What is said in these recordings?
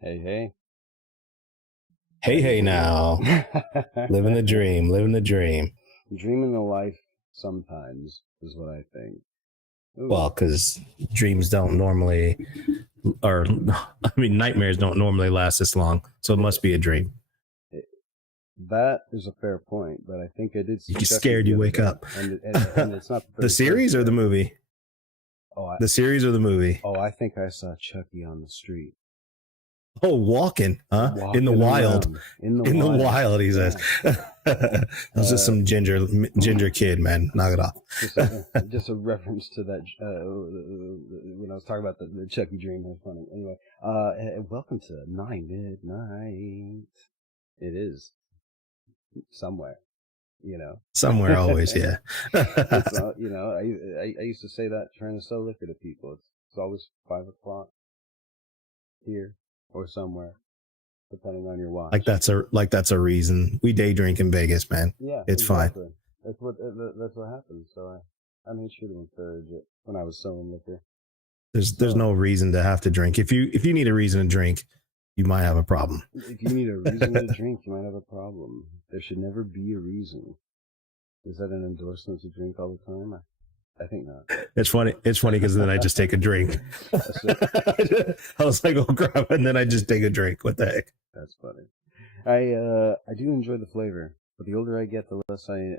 Hey, hey. Hey, hey now. Living the dream, living the dream. Dreaming the life sometimes is what I think. Ooh, Well, because dreams don't normally, or I mean, nightmares don't normally last this long. So it must be a dream. it, that is a fair point, but I think I did You see get Chucky scared, the you other wake day, up. and it's not the The 31st series or the yet. movie? Oh, The series or the movie? I think I saw Chucky on the street, Oh, walking, huh? In the walking wild. around in the In the wild. wild, he says. Yeah. That was just Uh, some ginger kid, man. Knock it off. just a reference to that when I was talking about the Chucky dream. That was funny. Anyway, welcome to 9 Midnight. It is somewhere, you know. Somewhere always, yeah. It's I used to say that trying to sell liquor to people. It's always 5 o'clock here or somewhere, depending on your watch. That's a reason. We day drink in Vegas, man. Yeah, It's fine. exactly. That's what happens. So I made sure to encourage it when I was selling liquor. There's So no reason to have to drink. If you need a reason to drink, you might have a problem. if you need a reason to drink, you might have a problem. There should never be a reason. Is that an endorsement to drink all the time? I think not. It's funny. It's funny because then I just take a drink. I was like, oh crap, and then I just take a drink. What the heck? That's funny. I do enjoy the flavor, but the older I get, the less I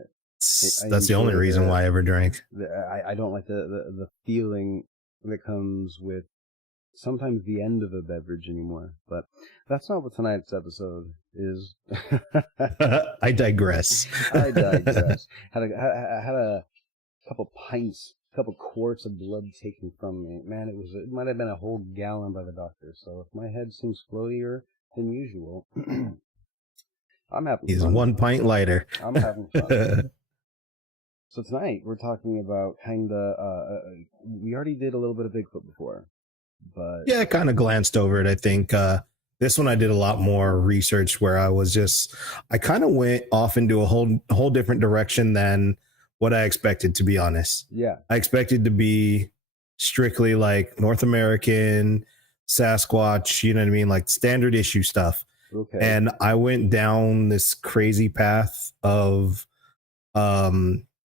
That's the only reason why I ever drank. I don't like the feeling that comes with sometimes the end of a beverage anymore. But that's not what tonight's episode is. I digress. I digress. Had a couple pints, a couple quarts of blood taken from me. Man, it might have been a whole gallon by the doctor. So if my head seems floatier than usual, I'm having He's fun. 1 pint lighter. I'm having fun. So tonight we're talking about we already did a little bit of Bigfoot before, but yeah, I kind of glanced over it. I think this one I did a lot more research where I kind of went off into a whole different direction than what I expected, to be honest. yeah, I expected to be strictly like North American Sasquatch, you know what I mean? Like standard issue stuff. okay, And I went down this crazy path of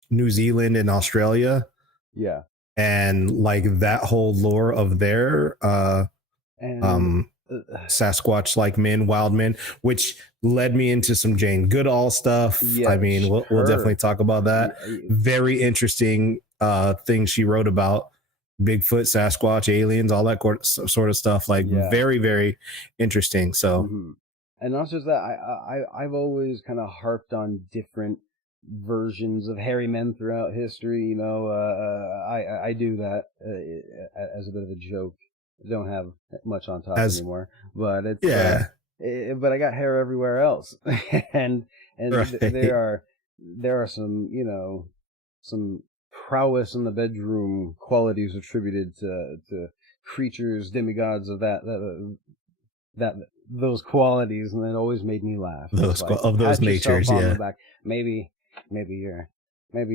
New Zealand and Australia yeah, and like that whole lore of their and Sasquatch like men, wild men, which led me into some Jane Goodall stuff. yeah, I mean, we'll definitely talk about that. Very interesting things she wrote about Bigfoot, Sasquatch, aliens, all that sort of stuff. Like very, very interesting. So, and not just that, I've always kind of harped on different versions of hairy men throughout history. You know, I do that as a bit of a joke. I don't have much on top anymore, but it's but I got hair everywhere else, and right. there are some some prowess in the bedroom qualities attributed to creatures, demigods of those qualities, and it always made me laugh. Those natures, yeah. Maybe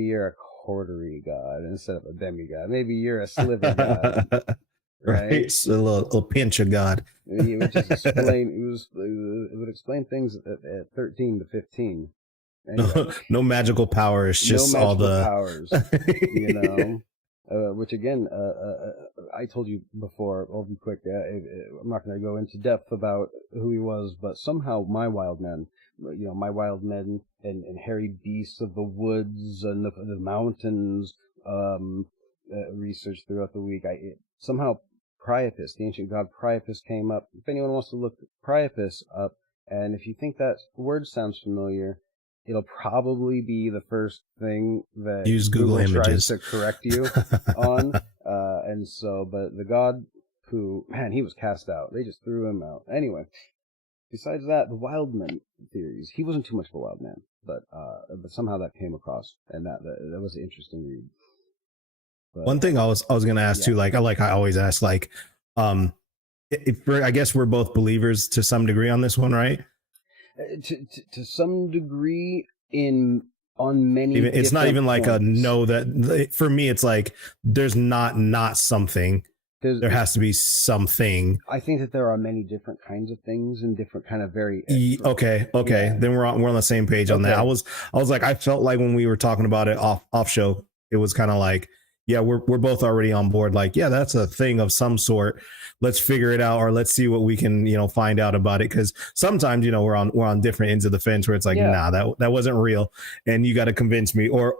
you're a quartery god instead of a demigod. Maybe you're a sliver god. Right, so a little pinch of God. It would just explain. It would explain things at 13 to 15. Anyway, no magical powers, just all the powers. Which again, I told you before. I'll be quick. I'm not going to go into depth about who he was, but somehow my wild men, and hairy beasts of the woods and the mountains, research throughout the week. Somehow Priapus, the ancient god Priapus, came up. If anyone wants to look Priapus up, and if you think that word sounds familiar, it'll probably be the first thing that use Google Images tries to correct you on. And so, but the god who, man, he was cast out. They just threw him out. Anyway, besides that, the wildman theories. He wasn't too much of a wild man, but somehow that came across, and that was an interesting read. But, one thing I was going to ask too, I always ask, I guess we're both believers to some degree on this one, right? To some degree, on many. It's not even points. like a no. That for me, it's like there's not something. there has to be something. I think that there are many different kinds of things and different kind of okay. Yeah. Then we're on the same page on that. I was like, I felt like when we were talking about it off show, it was kind of like, yeah, we're both already on board. Like, yeah, that's a thing of some sort. Let's figure it out, or let's see what we can, find out about it. Because sometimes, we're on different ends of the fence where it's like, nah, that wasn't real, and you got to convince me, or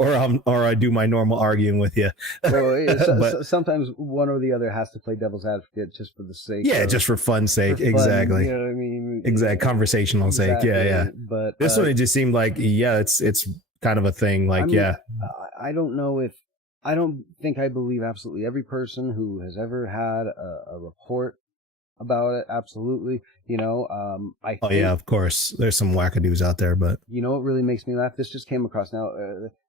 I do my normal arguing with you. Well, but sometimes one or the other has to play devil's advocate just for the sake. Yeah, just for fun's sake. Exactly. You know what I mean? Exactly. Conversational sake. Yeah. But this one, it just seemed like, it's kind of a thing. Like, I don't know if. I don't think I believe absolutely every person who has ever had a report about it. Absolutely. I think, yeah, of course. There's some wackadoos out there, but what really makes me laugh? This just came across now,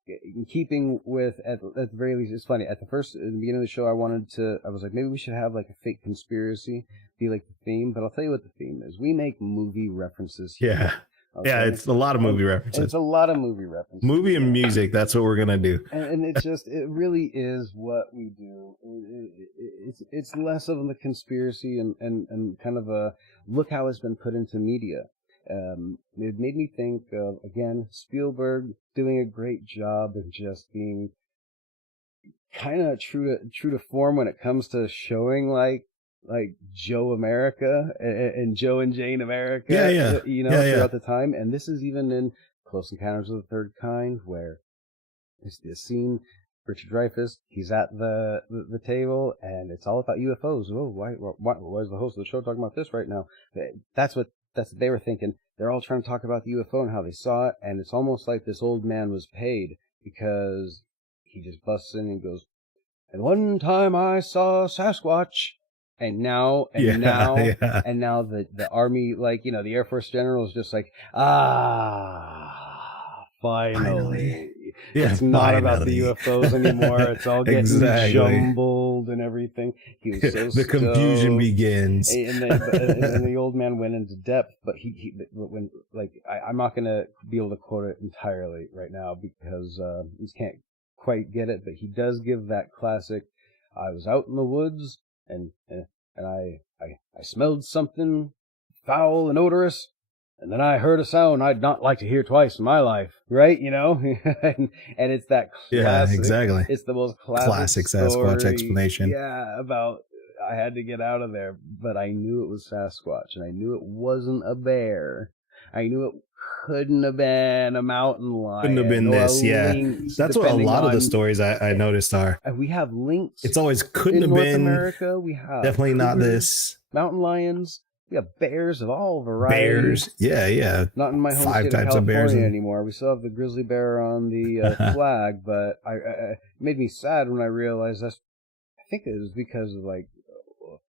in keeping with, at the very least, it's funny. At the beginning of the show, I was like, maybe we should have like a fake conspiracy be like the theme, but I'll tell you what the theme is. We make movie references here. Yeah. Okay. Yeah, it's a lot of movie references. It's a lot of movie references. Movie and music, that's what we're going to do. And it's just, it really is what we do. It's less of a conspiracy and kind of a look how it's been put into media. It made me think of, again, Spielberg doing a great job and just being kind of true to form when it comes to showing like Joe America and Joe and Jane America, throughout the time. And this is even in Close Encounters of the Third Kind, where it's this scene, Richard Dreyfuss, he's at the table, and it's all about UFOs. Oh, why is the host of the show talking about this right now? That's what they were thinking. They're all trying to talk about the UFO and how they saw it, and it's almost like this old man was paid, because he just busts in and goes, and one time I saw Sasquatch. And now the Army, the Air Force general is just like, finally. Yeah, it's not about the UFOs anymore. It's all getting jumbled and everything. He was so the confusion begins. And the old man went into depth, but I'm not going to be able to quote it entirely right now because he can't quite get it, but he does give that classic, I was out in the woods and I smelled something foul and odorous, and then I heard a sound I'd not like to hear twice in my life, right? and it's that classic. Yeah, exactly. It's the most classic Sasquatch explanation. Yeah, about I had to get out of there, but I knew it was Sasquatch, and I knew it wasn't a bear. I knew it couldn't have been a mountain lion. Couldn't have been this, yeah. That's what a lot of the stories I noticed are. We have lynx. It's always couldn't have North been. America, we have definitely not this. Mountain lions. We have bears of all varieties. Bears, yeah. Not in my home state of California anymore. We still have the grizzly bear on the flag, but it made me sad when I realized I think it was because of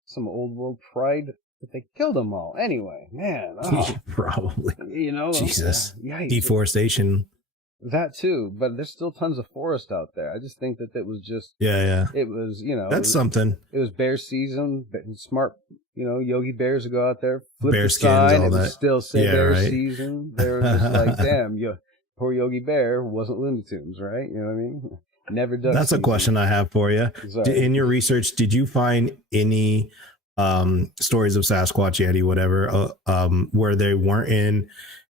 some old world pride that they killed them all. Anyway, man. Probably. Jesus. Deforestation. That too, but there's still tons of forest out there. I just think that it was just... Yeah. It was, That's something. It was bear season. Smart, Yogi Bears would go out there, flip bear the skins, sign, all and that. Still say bear season. They were just like, damn, poor Yogi Bear wasn't Looney Tunes, right? You know what I mean? Never duck That's season. A question I have for you. Sorry. In your research, did you find any stories of Sasquatch, Yeti, whatever, where they weren't in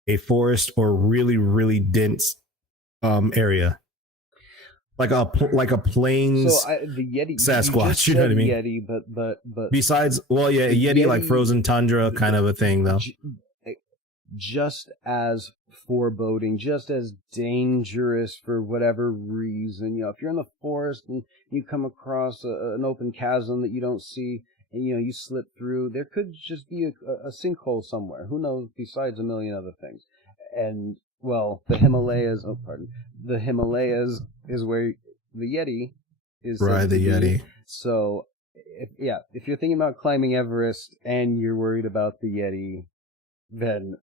a forest or really, really dense area, like a plains? So the Yeti, Sasquatch, you know what I mean? Yeti, but besides, Yeti like frozen tundra kind of a thing, though. Just as foreboding, just as dangerous for whatever reason. If you're in the forest and you come across an open chasm that you don't see, and you slip through, there could just be a sinkhole somewhere. Who knows? Besides a million other things, and the Himalayas. Oh, pardon. The Himalayas is where the Yeti is. Right, the Yeti. So, if you're thinking about climbing Everest and you're worried about the Yeti, then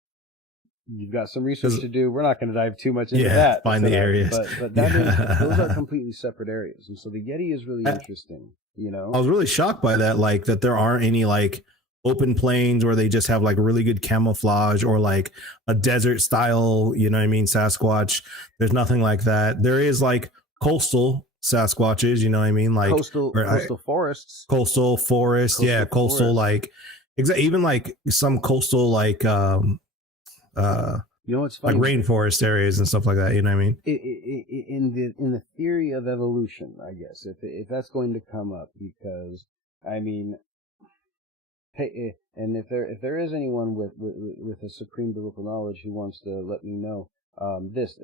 you've got some research to do. We're not going to dive too much into that. Find the areas. But those are completely separate areas. And so the Yeti is really interesting, I was really shocked by that, that there aren't any open plains where they just have really good camouflage or a desert style, Sasquatch. There's nothing like that. There is coastal Sasquatches, you know what I mean? Like coastal forests. coastal forest, yeah, coastal like even like some coastal like you know what's like funny? rainforest areas and stuff like that. You know what I mean? In the theory of evolution, I guess if that's going to come up, because I mean, hey, and if there is anyone with a supreme biblical knowledge who wants to let me know, this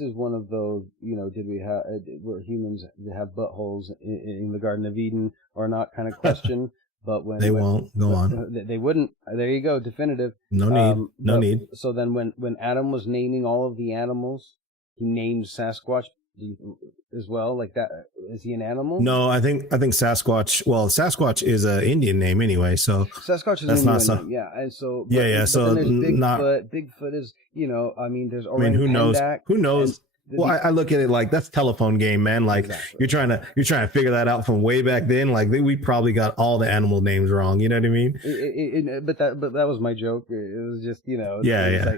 is one of those, you know, did we have were humans have buttholes in the Garden of Eden or not kind of question. But they won't go on. They wouldn't. There you go, definitive. No need. No need. So then, when Adam was naming all of the animals, he named Sasquatch as well. Like that, is he an animal? No, I think Sasquatch. Well, Sasquatch is an Indian name anyway, so Sasquatch is an Indian name. Yeah, and so so then there's Bigfoot. not. Bigfoot is, you know, I mean, there's. I mean, who knows? Who knows? Well, I look at it like that's telephone game, man. Like exactly. you're trying to figure that out from way back then. Like we probably got all the animal names wrong. You know what I mean? But that was my joke. It was just, you know,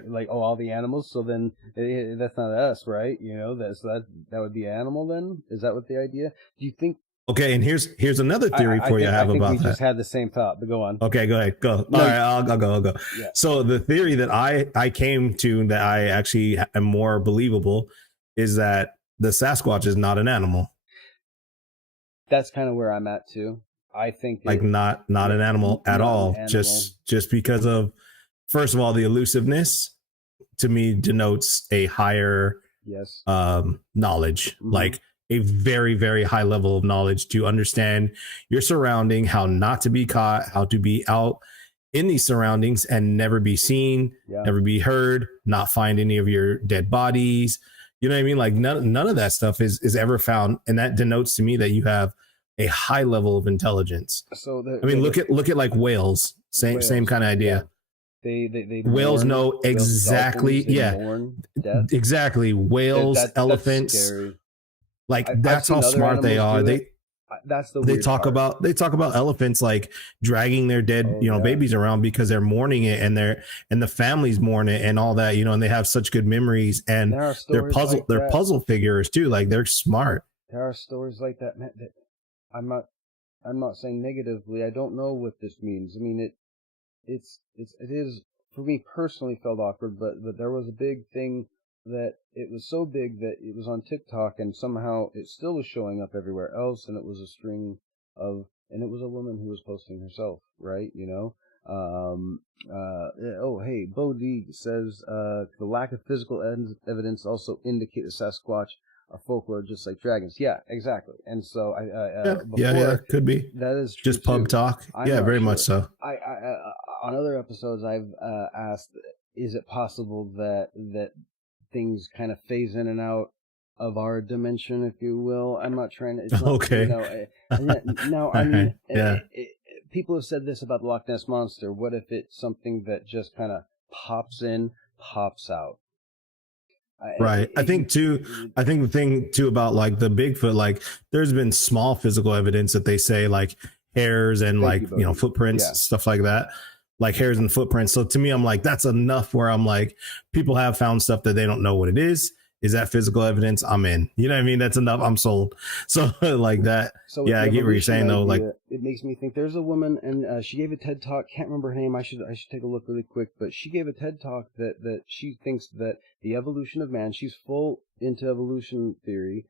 like all the animals. So then that's not us, right? You know, that would be an animal. Then is that what the idea? Do you think? Okay, and here's another theory I have about that. We just had the same thought, but go on. Okay, go ahead. Go. No, all right, I'll go. Yeah. So the theory that I came to that I actually am more believable is that the Sasquatch is not an animal. That's kind of where I'm at too. I think like not an animal at all. Just because of, first of all, the elusiveness to me denotes a higher knowledge, like a very, very high level of knowledge to understand your surrounding, how not to be caught, how to be out in these surroundings and never be seen, never be heard, not find any of your dead bodies. You know what I mean? Like none of that stuff is ever found. And that denotes to me that you have a high level of intelligence. So look at like whales, same kind of idea. They whales know exactly. Exactly. Whales, elephants. Like that's how smart they are. They talk about elephants like dragging their dead babies around because they're mourning it and the families mourn it and all that, you know, and they have such good memories and they're puzzle figures too. Like they're smart. There are stories like that, man. That I'm not saying negatively. I don't know what this means. I mean, it is for me personally felt awkward, but there was a big thing that it was so big that it was on TikTok and somehow it still was showing up everywhere else, and it was a string of, and it was a woman who was posting herself, right? You know, oh hey, Bo D says the lack of physical evidence also indicate the Sasquatch are folklore just like dragons. Yeah, exactly. And so yeah, could be. That is true just pub talk. Very much so. I on other episodes I've asked, is it possible that things kind of phase in and out of our dimension, if you will? I'm not trying to. It's not, okay. You know, no, I mean, people have said this about the Loch Ness Monster. What if it's something that just kind of pops in, pops out? Right. I think the thing too about like the Bigfoot, like there's been small physical evidence that they say like hairs and footprints, stuff like that. Like hairs and footprints. So to me, I'm like, that's enough where I'm like, people have found stuff that they don't know what it is. Is that physical evidence? I'm in. You know what I mean? That's enough. I'm sold. So like that. So yeah, I get what you're saying though. Like it makes me think there's a woman and she gave a TED talk. Can't remember her name. I should take a look really quick. But she gave a TED talk that she thinks that the evolution of man. She's full into evolution theory.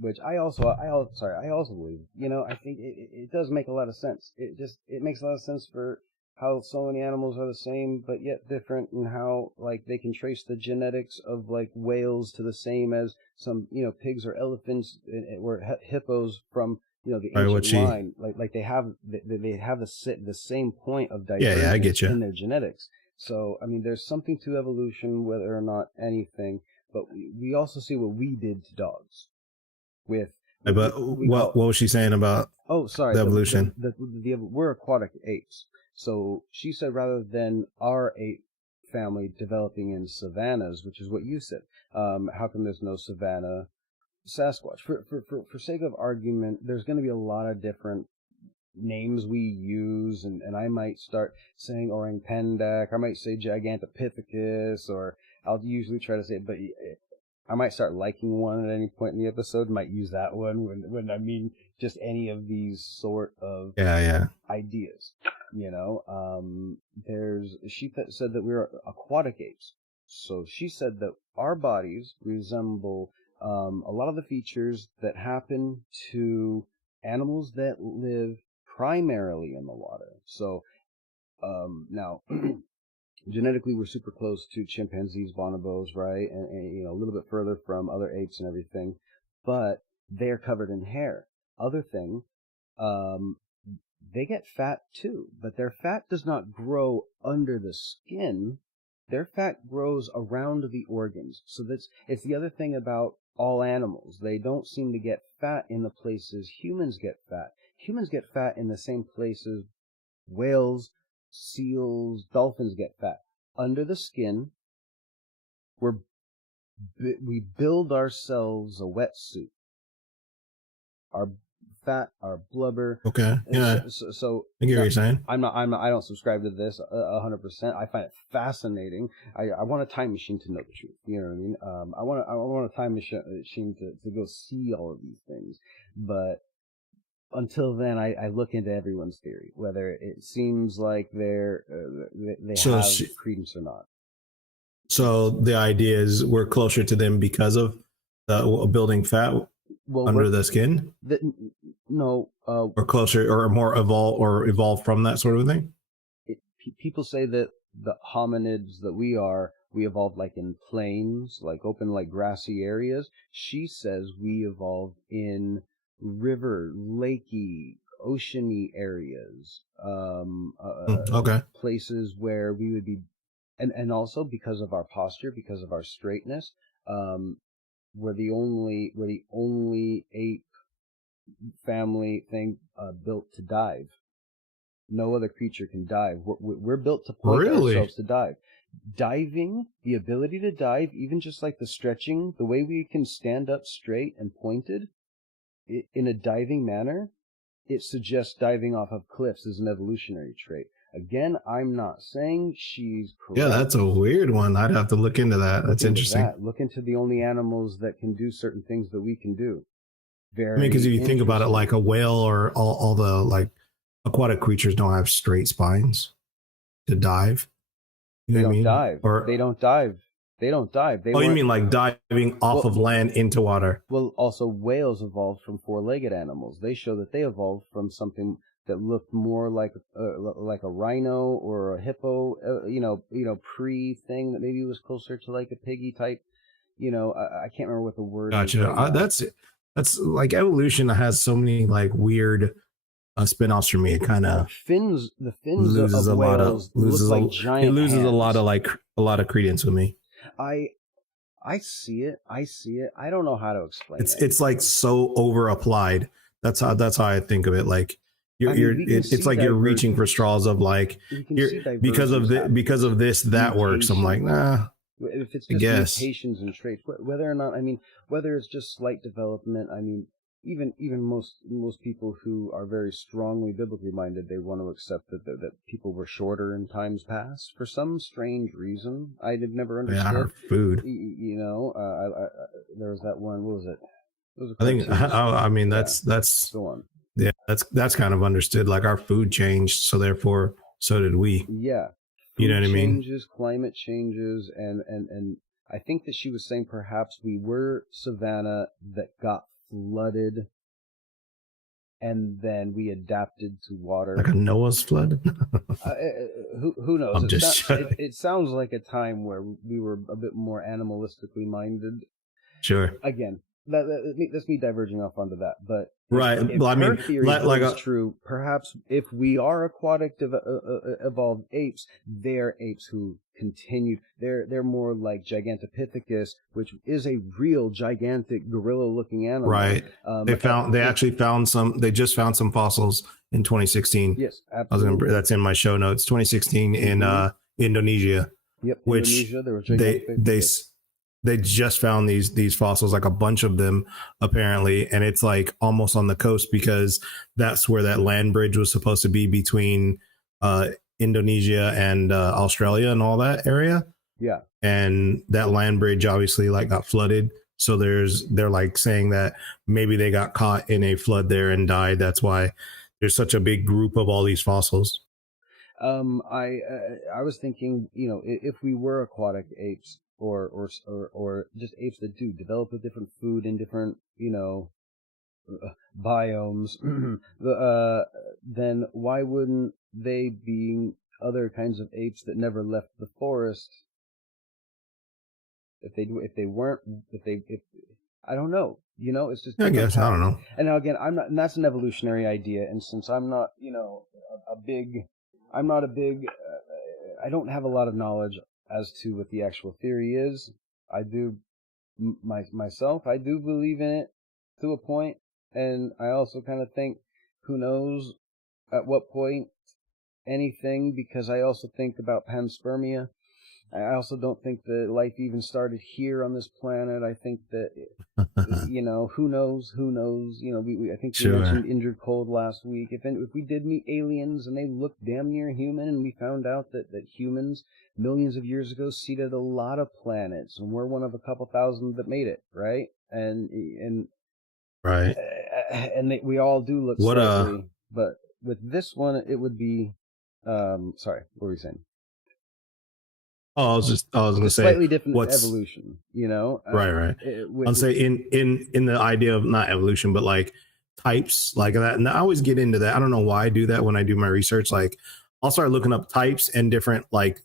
Which I also believe. You know, I think it does make a lot of sense. It makes a lot of sense for how so many animals are the same but yet different, and how like they can trace the genetics of like whales to the same as some, you know, pigs or elephants or hippos from, you know, the ancient line. Like they have the same point of divergence I get you. in their genetics. So I mean, there's something to evolution, whether or not anything. But we also see what we did to dogs. What was she saying about? Oh, sorry, the evolution. We're aquatic apes. So she said, rather than our ape family developing in savannas, which is what you said, how come there's no savanna Sasquatch? For sake of argument, there's going to be a lot of different names we use, and I might start saying orang pendek, I might say Gigantopithecus, or I'll usually try to say it, but I might start liking one at any point in the episode. Might use that one when I mean just any of these sort of ideas. You know, she said that we are aquatic apes. So she said that our bodies resemble a lot of the features that happen to animals that live primarily in the water. So now. Genetically, we're super close to chimpanzees, bonobos, right? And, you know, a little bit further from other apes and everything, but they're covered in hair. Other thing, they get fat too, but their fat does not grow under the skin. Their fat grows around the organs. So it's the other thing about all animals. They don't seem to get fat in the places humans get fat. Humans get fat in the same places whales, seals, dolphins get fat. Under the skin, we build ourselves a wetsuit. Our fat, our blubber. Okay. Yeah. So I get what you're saying. I don't subscribe to this 100%. I find it fascinating. I want a time machine to know the truth. You know what I mean? I want a time machine to go see all of these things. But until then, I look into everyone's theory, whether it seems like they have credence or not. So the idea is we're closer to them because of building fat under the skin? No. Or closer or more evolved from that sort of thing? People say that the hominids that we evolved like in plains, like open, like grassy areas. She says we evolved in river, lakey, oceany areas, okay, places where we would be, and also because of our posture, because of our straightness, we're the only ape family thing built to dive. No other creature can dive. We're built to point ourselves to dive. Diving, the ability to dive, even just like the stretching, the way we can stand up straight and pointed, in a diving manner, it suggests diving off of cliffs is an evolutionary trait. Again, I'm not saying she's correct. Yeah, that's a weird one. I'd have to look into that. That's interesting. Look into the only animals that can do certain things that we can do. Because if you think about it, like a whale or all the like aquatic creatures don't have straight spines to dive. They don't dive. They don't dive. They don't dive. You mean like diving off of land into water? Well, also whales evolved from four-legged animals. They show that they evolved from something that looked more like a rhino or a hippo. Pre thing that maybe was closer to like a piggy type. I can't remember what the word. Gotcha. Is that's like evolution has so many like weird spin-offs for me. It kind of the fins loses of whales look like giant. It loses hands. a lot of credence with me. I see it. I don't know how to explain it. It's like so over applied. That's how I think of it. Like it's like you're reaching for straws of like because of this that works. I'm like, nah. If it's just mutations and traits, whether or not, whether it's just slight development, even most people who are very strongly biblically minded, they want to accept that people were shorter in times past for some strange reason. I've never understood. Yeah, our food. There was that one. What was it? I think. That's go on. Yeah, that's kind of understood. Like our food changed, so therefore, so did we. Yeah. You know what I mean? Changes, climate changes, and I think that she was saying perhaps we were savanna that got flooded, and then we adapted to water. Like a Noah's flood? Who knows? I'm it sounds like a time where we were a bit more animalistically minded. Sure. Again, that's me diverging off onto that, but right. If her theory is true, perhaps if we are aquatic evolved apes, they're apes who continued. They're more like Gigantopithecus, which is a real gigantic gorilla-looking animal. Right. They just found some fossils in 2016. Yes, absolutely. That's in my show notes. 2016 in Indonesia. Yep. Which Indonesia, there were they just found these fossils, like a bunch of them apparently, and it's like almost on the coast because that's where that land bridge was supposed to be between Indonesia and Australia and all that area. Yeah. and that land bridge obviously like got flooded. So they're like saying that maybe they got caught in a flood there and died. That's why there's such a big group of all these fossils. I was thinking, if we were aquatic apes or just apes that do develop a different food in different, biomes, then why wouldn't they, being other kinds of apes that never left the forest, if they weren't, if I don't know, it's just I different guess I don't paths. know. And now again, I'm not, and that's an evolutionary idea. And since I'm not, I'm not a big, I don't have a lot of knowledge as to what the actual theory is. I do myself, I do believe in it to a point, and I also kind of think, who knows at what point anything, because I also think about panspermia. I also don't think that life even started here on this planet. I think that, who knows? I think we Sure. mentioned Injured Cold last week. If we did meet aliens and they looked damn near human, and we found out that humans millions of years ago seeded a lot of planets, and we're one of a couple thousand that made it, right? And Right. we all do look What slightly, but with this one, it would be. Sorry, what were you saying? Oh, I was gonna say Slightly different what's evolution, right. I'll say in the idea of not evolution, but like types like that. And I always get into that. I don't know why I do that when I do my research. Like I'll start looking up types and different like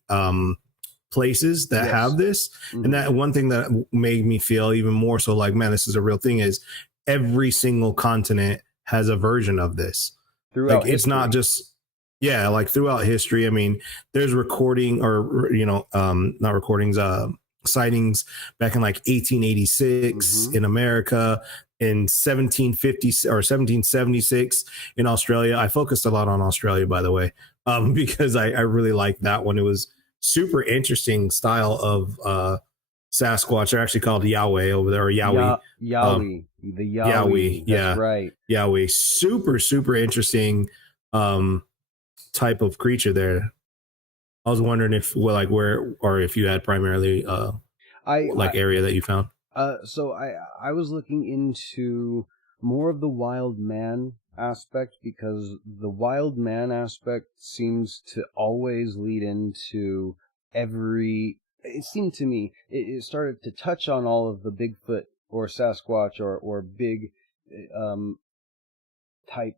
places that Yes. have this. Mm-hmm. And that one thing that made me feel even more so like, man, this is a real thing, is every single continent has a version of this. Throughout like it's history. not just like throughout history. I mean, there's recording or not recordings, sightings back in like 1886 in America, in 1750 or 1776 in Australia. I focused a lot on Australia, by the way, because I really liked that one. It was super interesting style of Sasquatch. They're actually called Yahweh over there, or Yowie. Yowie. The Yowie. That's right. Yowie. Super interesting type of creature there. I was wondering if where, or if you had primarily area that you found. So I was looking into more of the wild man aspect, because the wild man aspect seems to always lead into it seemed to me it started to touch on all of the Bigfoot or Sasquatch or big type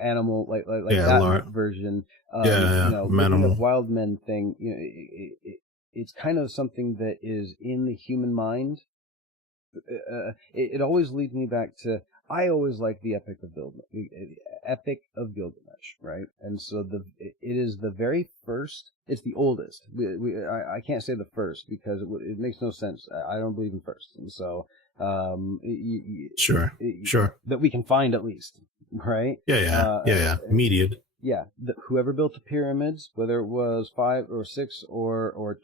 animal like that version. Looking at wild men thing, it's kind of something that is in the human mind. It always leads me back to, I always like the Epic of Gilgamesh, right? And so it is the very first. It's the oldest. I can't say the first because it makes no sense. I don't believe in first, and so sure that we can find at least, right? Mediated. Yeah, whoever built the pyramids, whether it was 5 or 6 or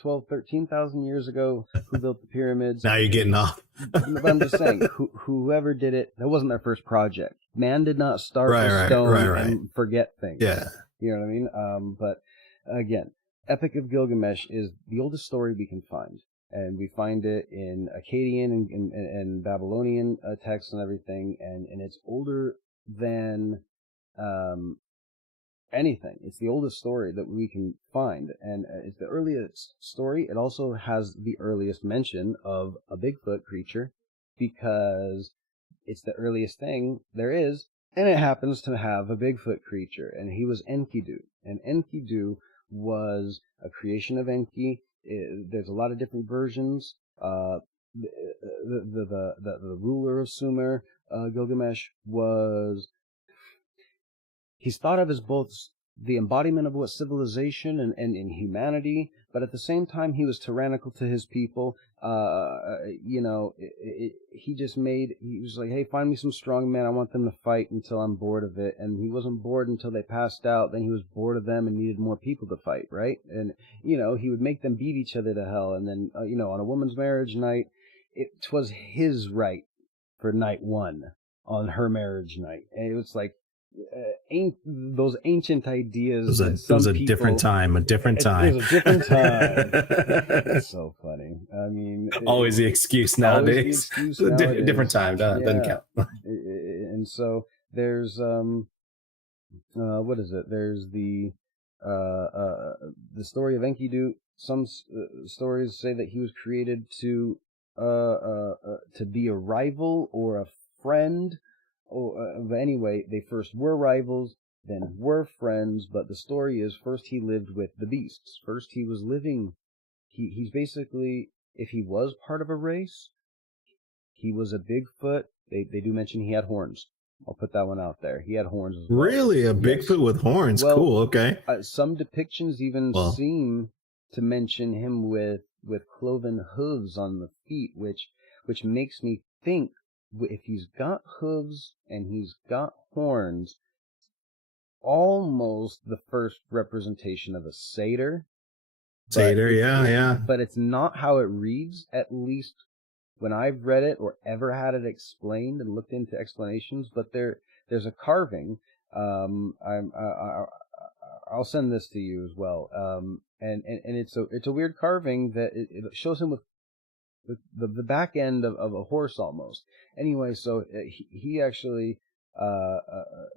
12, 13,000 years ago, who built the pyramids. Now you're getting off. But I'm just saying, whoever did it, that wasn't their first project. Man did not start with stone and forget things. Yeah. You know what I mean? But again, Epic of Gilgamesh is the oldest story we can find. And we find it in Akkadian and Babylonian texts and everything. And it's older than anything. It's the oldest story that we can find, and it's the earliest story. It also has the earliest mention of a Bigfoot creature, because it's the earliest thing there is, and it happens to have a Bigfoot creature, and he was Enkidu. And Enkidu was a creation of Enki. There's a lot of different versions. The ruler of Sumer, Gilgamesh, he's thought of as both the embodiment of what civilization and humanity, but at the same time he was tyrannical to his people. He was like, hey, find me some strong men. I want them to fight until I'm bored of it. And he wasn't bored until they passed out. Then he was bored of them and needed more people to fight, right? And, he would make them beat each other to hell. And then, on a woman's marriage night, it was his right for night one on her marriage night. And it was like, those ancient ideas. It was a different time. It was a different time. It's so funny. I mean, always the excuse nowadays. Different time. Doesn't count. And so there's what is it? There's the story of Enkidu. Some stories say that he was created to be a rival or a friend. But anyway, they first were rivals, then were friends. But the story is, first he lived with the beasts. First he was living. He's basically, if he was part of a race, he was a Bigfoot. They do mention he had horns. I'll put that one out there. He had horns as well. Really? A Bigfoot with horns? Well, cool, okay. Some depictions even seem to mention him with cloven hooves on the feet, which makes me think, if he's got hooves and he's got horns, almost the first representation of a satyr. Satyr, yeah. But it's not how it reads, at least when I've read it or ever had it explained and looked into explanations. But there's a carving. I'll send this to you as well. And it's a weird carving that it shows him with the back end of a horse almost. Anyway, so he actually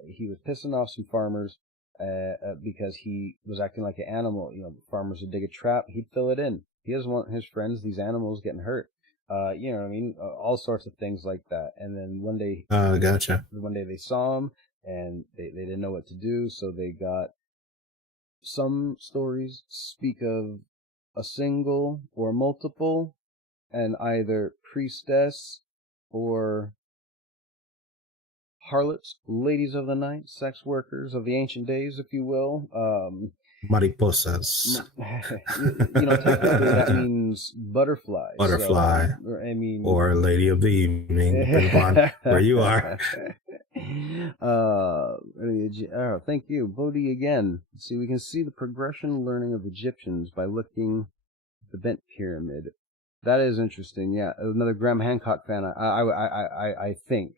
he was pissing off some farmers because he was acting like an animal. You know, farmers would dig a trap, he'd fill it in. He doesn't want his friends, these animals, getting hurt. You know what I mean? All sorts of things like that. And then one day, gotcha. One day they saw him and they didn't know what to do, so they got. Some stories speak of a single or multiple, and either priestess or harlots, ladies of the night, sex workers of the ancient days, if you will. Mariposas. You know, technically that means butterflies. Butterfly. So, I mean, or lady of the evening, depending upon where you are. Thank you, Bodhi again. See, we can see the progression learning of Egyptians by looking at the bent pyramid. That is interesting. Yeah, another Graham Hancock fan. I think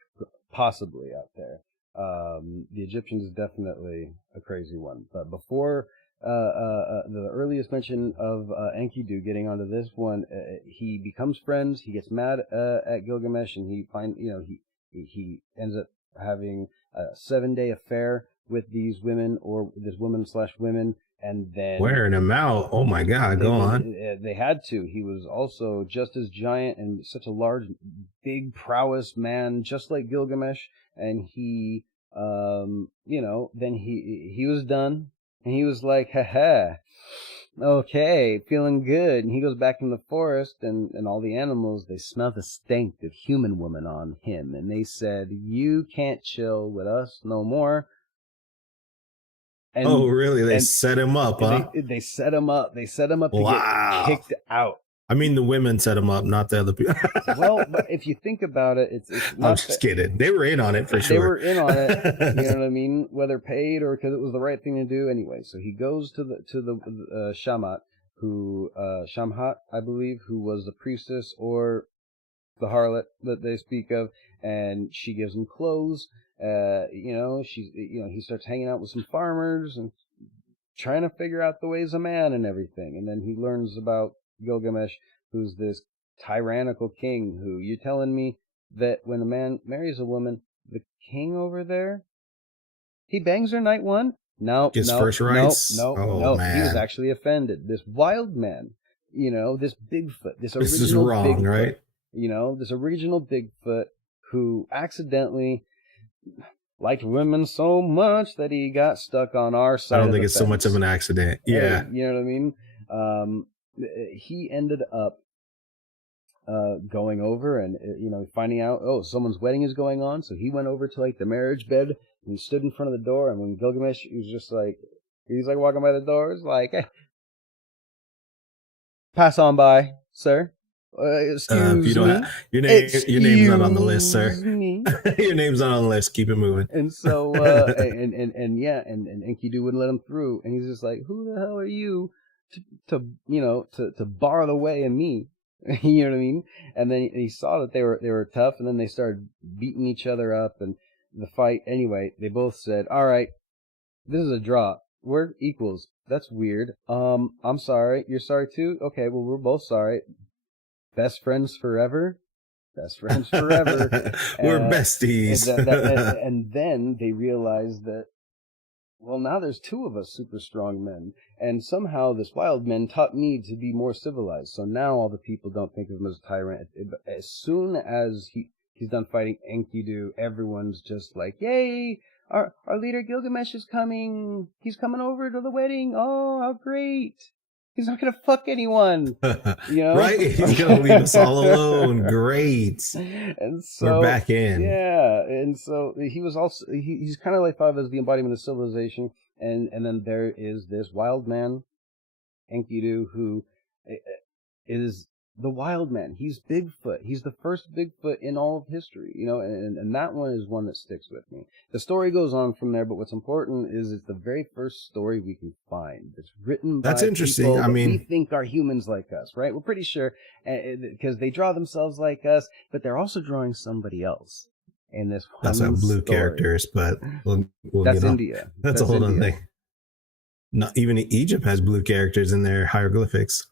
possibly out there. The Egyptians is definitely a crazy one. But before the earliest mention of Enkidu getting onto this one, he becomes friends. He gets mad at Gilgamesh, and he ends up having a 7-day affair with these women, or this woman/women, and then wearing him out. Oh my God, go on. They had to. He was also just as giant and such a large, big prowess man, just like Gilgamesh. And he, then he was done, and he was like, ha, okay, feeling good. And he goes back in the forest, and all the animals, they smell the stank of human woman on him, and they said, you can't chill with us no more. And, oh, really? They set him up, huh? They set him up. They set him up to get kicked out. I mean, the women set him up, not the other people. Well, but if you think about it, it's not. I'm just kidding. They were in on it for sure. They were in on it. You know what I mean? Whether paid or because it was the right thing to do. Anyway, so he goes to the Shamat, Shamhat, I believe, who was the priestess or the harlot that they speak of, and she gives him clothes. He starts hanging out with some farmers and trying to figure out the ways of man and everything. And then he learns about Gilgamesh, who's this tyrannical king who, you're telling me that when a man marries a woman, the king over there, he bangs her night one? No. First rights? No. Man. He was actually offended. This wild man, this Bigfoot, this original This is wrong, Bigfoot, right? This original Bigfoot who accidentally liked women so much that he got stuck on our side. I don't think it's so much of an accident. Yeah. You know what I mean? He ended up going over and finding out, someone's wedding is going on, so he went over to like the marriage bed and he stood in front of the door, and when Gilgamesh, he's like walking by the door, it's like, hey, pass on by, sir. Excuse you don't me. Have, your name's not on the list, sir. Your name's not on the list. Keep it moving. And so, and Enkidu wouldn't let him through, and he's just like, "Who the hell are you to bar the way of me?" You know what I mean? And then he saw that they were tough, and then they started beating each other up, and the fight. Anyway, they both said, all right, this is a draw. We're equals. That's weird. I'm sorry. You're sorry too? Okay, well, we're both sorry. Best friends forever? Best friends forever. We're besties. And then they realized that, well, now there's two of us super strong men, and somehow this wild man taught me to be more civilized. So now all the people don't think of him as a tyrant. As soon as he's done fighting Enkidu, everyone's just like, yay! Our leader Gilgamesh is coming. He's coming over to the wedding. Oh, how great! He's not gonna fuck anyone, you know? Right? He's gonna leave us all alone. Great. And so we're back in. Yeah, and so he was also he's kind of like thought of as the embodiment of civilization, and then there is this wild man, Enkidu, who is the wild man. He's Bigfoot. He's the first Bigfoot in all of history, you know, and that one is one that sticks with me. The story goes on from there, but what's important is it's the very first story we can find that's written by That's interesting. people I mean, we think are humans like us, right? We're pretty sure because they draw themselves like us, but they're also drawing somebody else in this one that's not blue story. Characters, but that's India. That's a whole other thing. Not even Egypt has blue characters in their hieroglyphics.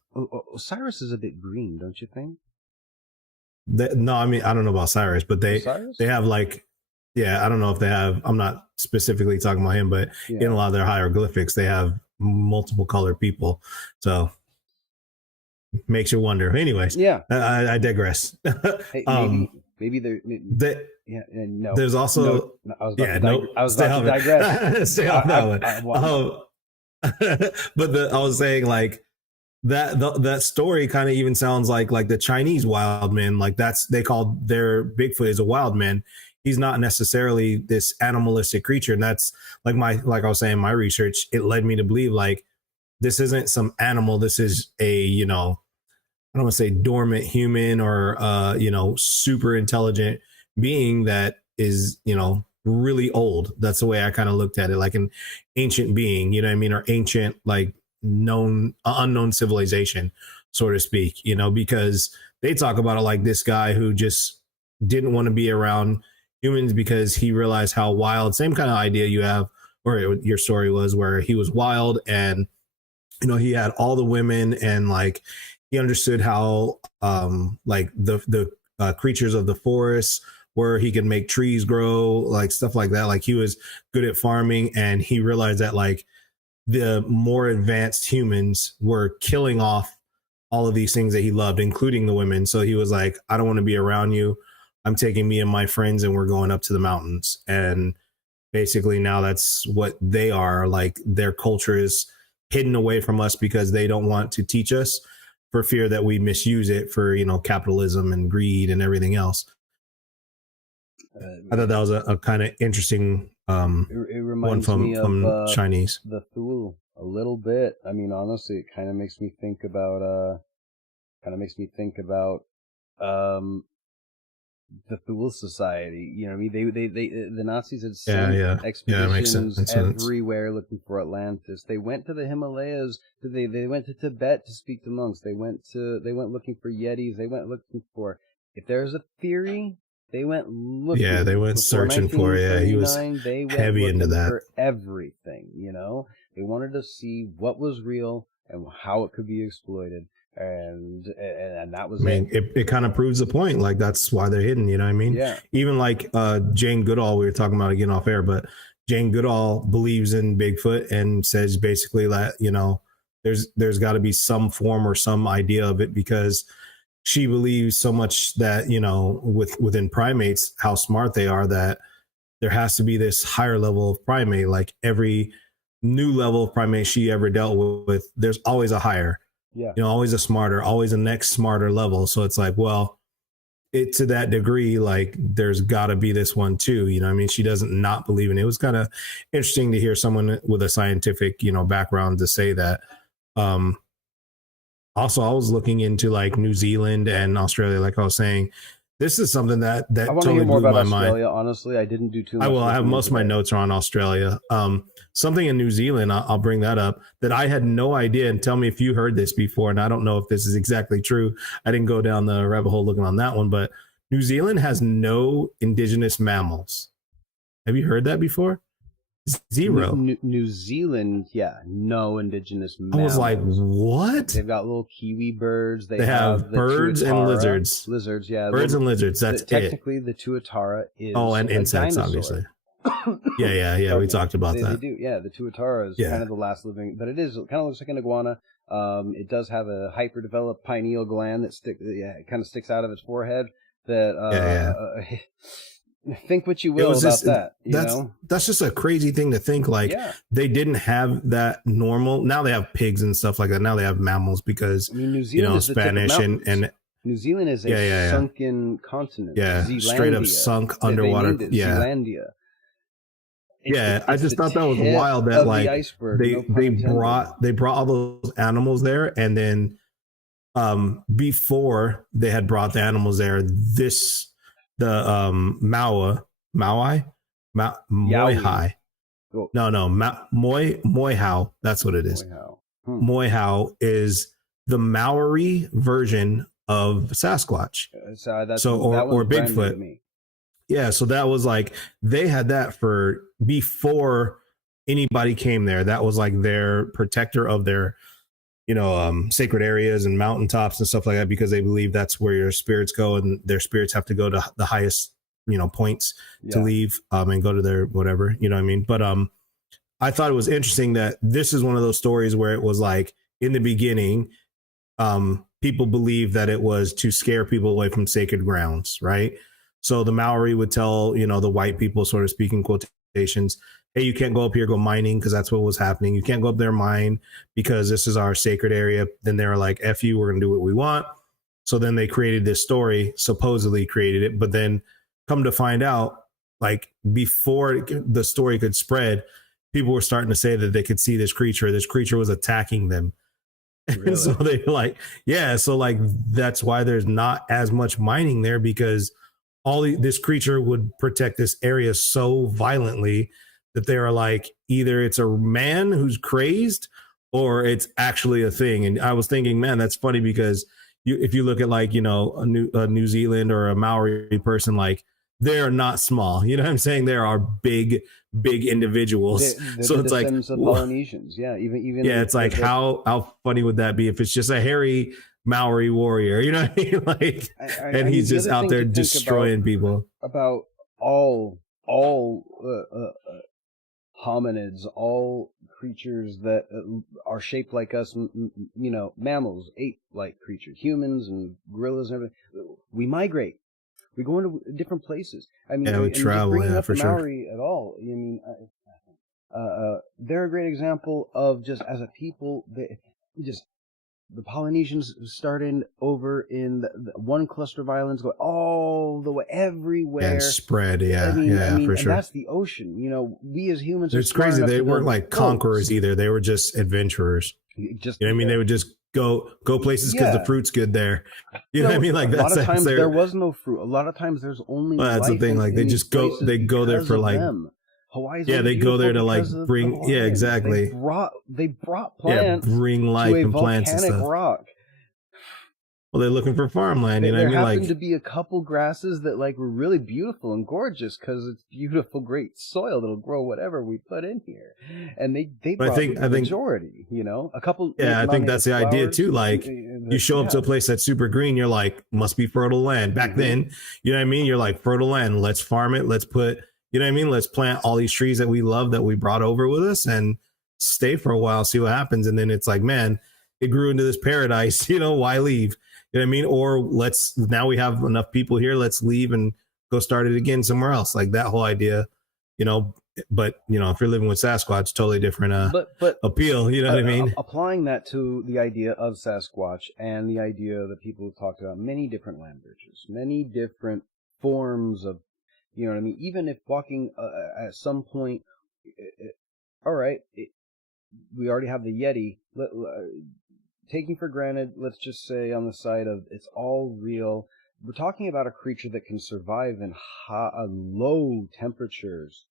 Osiris is a bit green, don't you think? No, I mean, I don't know about Cyrus, but they have like, yeah, I don't know if they have, I'm not specifically talking about him, but in a lot of their hieroglyphics, they have multiple colored people. So makes you wonder. Anyways, yeah, I digress. Hey, maybe no. There's also, I was about to digress. Stay on that one. But I was saying like, that story kind of even sounds like the Chinese wild man. Like they called their Bigfoot is a wild man. He's not necessarily this animalistic creature. And that's like I was saying, my research, it led me to believe like this isn't some animal. This is a, I don't want to say dormant human or, super intelligent being that is, really old. That's the way I kind of looked at it, like an ancient being, you know what I mean? Or ancient, like, unknown civilization, so to speak, because they talk about it like this guy who just didn't want to be around humans because he realized how wild, same kind of idea you have, or your story was, where he was wild and, he had all the women and like he understood how like the creatures of the forest where he could make trees grow, like stuff like that. Like he was good at farming and he realized that like the more advanced humans were killing off all of these things that he loved, including the women. So he was like, I don't want to be around you. I'm taking me and my friends and we're going up to the mountains. And basically now that's what they are. Like their culture is hidden away from us because they don't want to teach us for fear that we misuse it for, capitalism and greed and everything else. I thought that was a kind of interesting it reminds one me from of Chinese. The Thule a little bit. I mean, honestly, it kind of makes me think about the Thule Society. You know what I mean? They the Nazis had sent expeditions everywhere looking for Atlantis. They went to the Himalayas. They went to Tibet to speak to monks. They went looking for Yetis. They went looking for, if there's a theory, they went looking. Yeah, they went searching for it. Yeah, he was heavy into that. For everything, they wanted to see what was real and how it could be exploited, and that was. I mean, it kind of proves the point. Like that's why they're hidden. You know what I mean? Yeah. Even like Jane Goodall, we were talking about again off air, but Jane Goodall believes in Bigfoot and says basically that there's got to be some form or some idea of it because she believes so much that, within primates, how smart they are, that there has to be this higher level of primate. Like every new level of primate she ever dealt with, there's always a higher, always a smarter, always a next smarter level. So it's like, well, to that degree, like there's got to be this one too. I mean, she doesn't not believe in it. It was kind of interesting to hear someone with a scientific, background to say that. Also, I was looking into like New Zealand and Australia, like I was saying. This is something that I want totally to hear more about Australia. Mind. Honestly, I didn't do too much. I have most of my notes are on Australia. Something in New Zealand, I'll bring that up, that I had no idea. And tell me if you heard this before. And I don't know if this is exactly true. I didn't go down the rabbit hole looking on that one. But New Zealand has no indigenous mammals. Have you heard that before? Zero. New Zealand, yeah, no indigenous I was like, mammals. what? They've got little kiwi birds. They have the birds and lizards. Lizards, yeah. Birds and lizards. That's technically the tuatara is and insects, dinosaur. Obviously. Yeah. We talked about that. They do. Yeah, the tuatara is kind of the last living, but it kind of looks like an iguana. It does have a hyper-developed pineal gland that it kind of sticks out of its forehead. That think what you will about that. That's just a crazy thing to think. Like they didn't have that normal. Now they have pigs and stuff like that. Now they have mammals because New Zealand is Spanish and New Zealand is a sunken continent. Yeah, Zealandia. Straight up sunk underwater. Zealandia. I just thought that was wild that like the iceberg, they brought all those animals there, and then before they had brought the animals there, Moihai. Moihau. That's what it is. Moihau is the Maori version of Sasquatch. Or Bigfoot. Yeah, so that was like they had that for before anybody came there. That was like their protector of their sacred areas and mountaintops and stuff like that, because they believe that's where your spirits go, and their spirits have to go to the highest points to leave and go to their whatever, you know what I mean? But I thought it was interesting that this is one of those stories where it was like in the beginning people believed that it was to scare people away from sacred grounds, right? So the Maori would tell the white people, sort of speaking quotations, hey, you can't go up here, go mining, because that's what was happening. You can't go up there, mine, because this is our sacred area. Then they were like, F you, we're going to do what we want. So then they created this story, supposedly created it. But then come to find out, like before the story could spread, people were starting to say that they could see this creature. This creature was attacking them. Really? And so they so like that's why there's not as much mining there, because this creature would protect this area so violently that they are like, either it's a man who's crazed or it's actually a thing. And I was thinking, man, that's funny, because if you look at like, a New Zealand or a Maori person, like they're not small, you know what I'm saying? There are big individuals. They're so it's like Polynesians. Yeah. Even it's like, how funny would that be if it's just a hairy Maori warrior, you know what I mean? Like, and he's just out there destroying people. About all hominids, all creatures that are shaped like us, mammals, ape-like creatures, humans and gorillas and everything. We migrate. We go into different places. I mean, we travel. Yeah, for sure. Maori at all. I mean, they're a great example of just as a people. The Polynesians started over in the one cluster of islands, go all the way everywhere and spread. I mean, for sure. And that's the ocean. We as humans. It's crazy. They weren't like conquerors either. They were just adventurers. I mean? They would just go places because the fruit's good there. You know what I mean? Like a lot of times there was no fruit. A lot of times there's only. Well, that's the thing. Like they just go. They go there for like. Hawaii's they go there to like bring. Yeah, exactly. They brought plants. Bring life and plants and stuff. Rock. Well, they're looking for farmland, you know what I mean? There happened to be a couple grasses that like were really beautiful and gorgeous because it's beautiful, great soil that'll grow whatever we put in here. And they brought the majority, a couple. Yeah, I think that's the idea too. Like you show up to a place that's super green, you're like, must be fertile land. Back then, you know what I mean? You're like, fertile land, let's farm it. Let's put, you know what I mean? Let's plant all these trees that we love, that we brought over with us, and stay for a while, see what happens. And then it's like, man, it grew into this paradise, why leave? You know what I mean? Or now we have enough people here, let's leave and go start it again somewhere else. Like that whole idea, but if you're living with Sasquatch, totally different but appeal, you know what I mean? Applying that to the idea of Sasquatch and the idea that people have talked about many different land bridges, many different forms of, you know what I mean? Even if walking at some point, all right, we already have the Yeti. Taking for granted, let's just say on the side of it's all real. We're talking about a creature that can survive in low temperatures,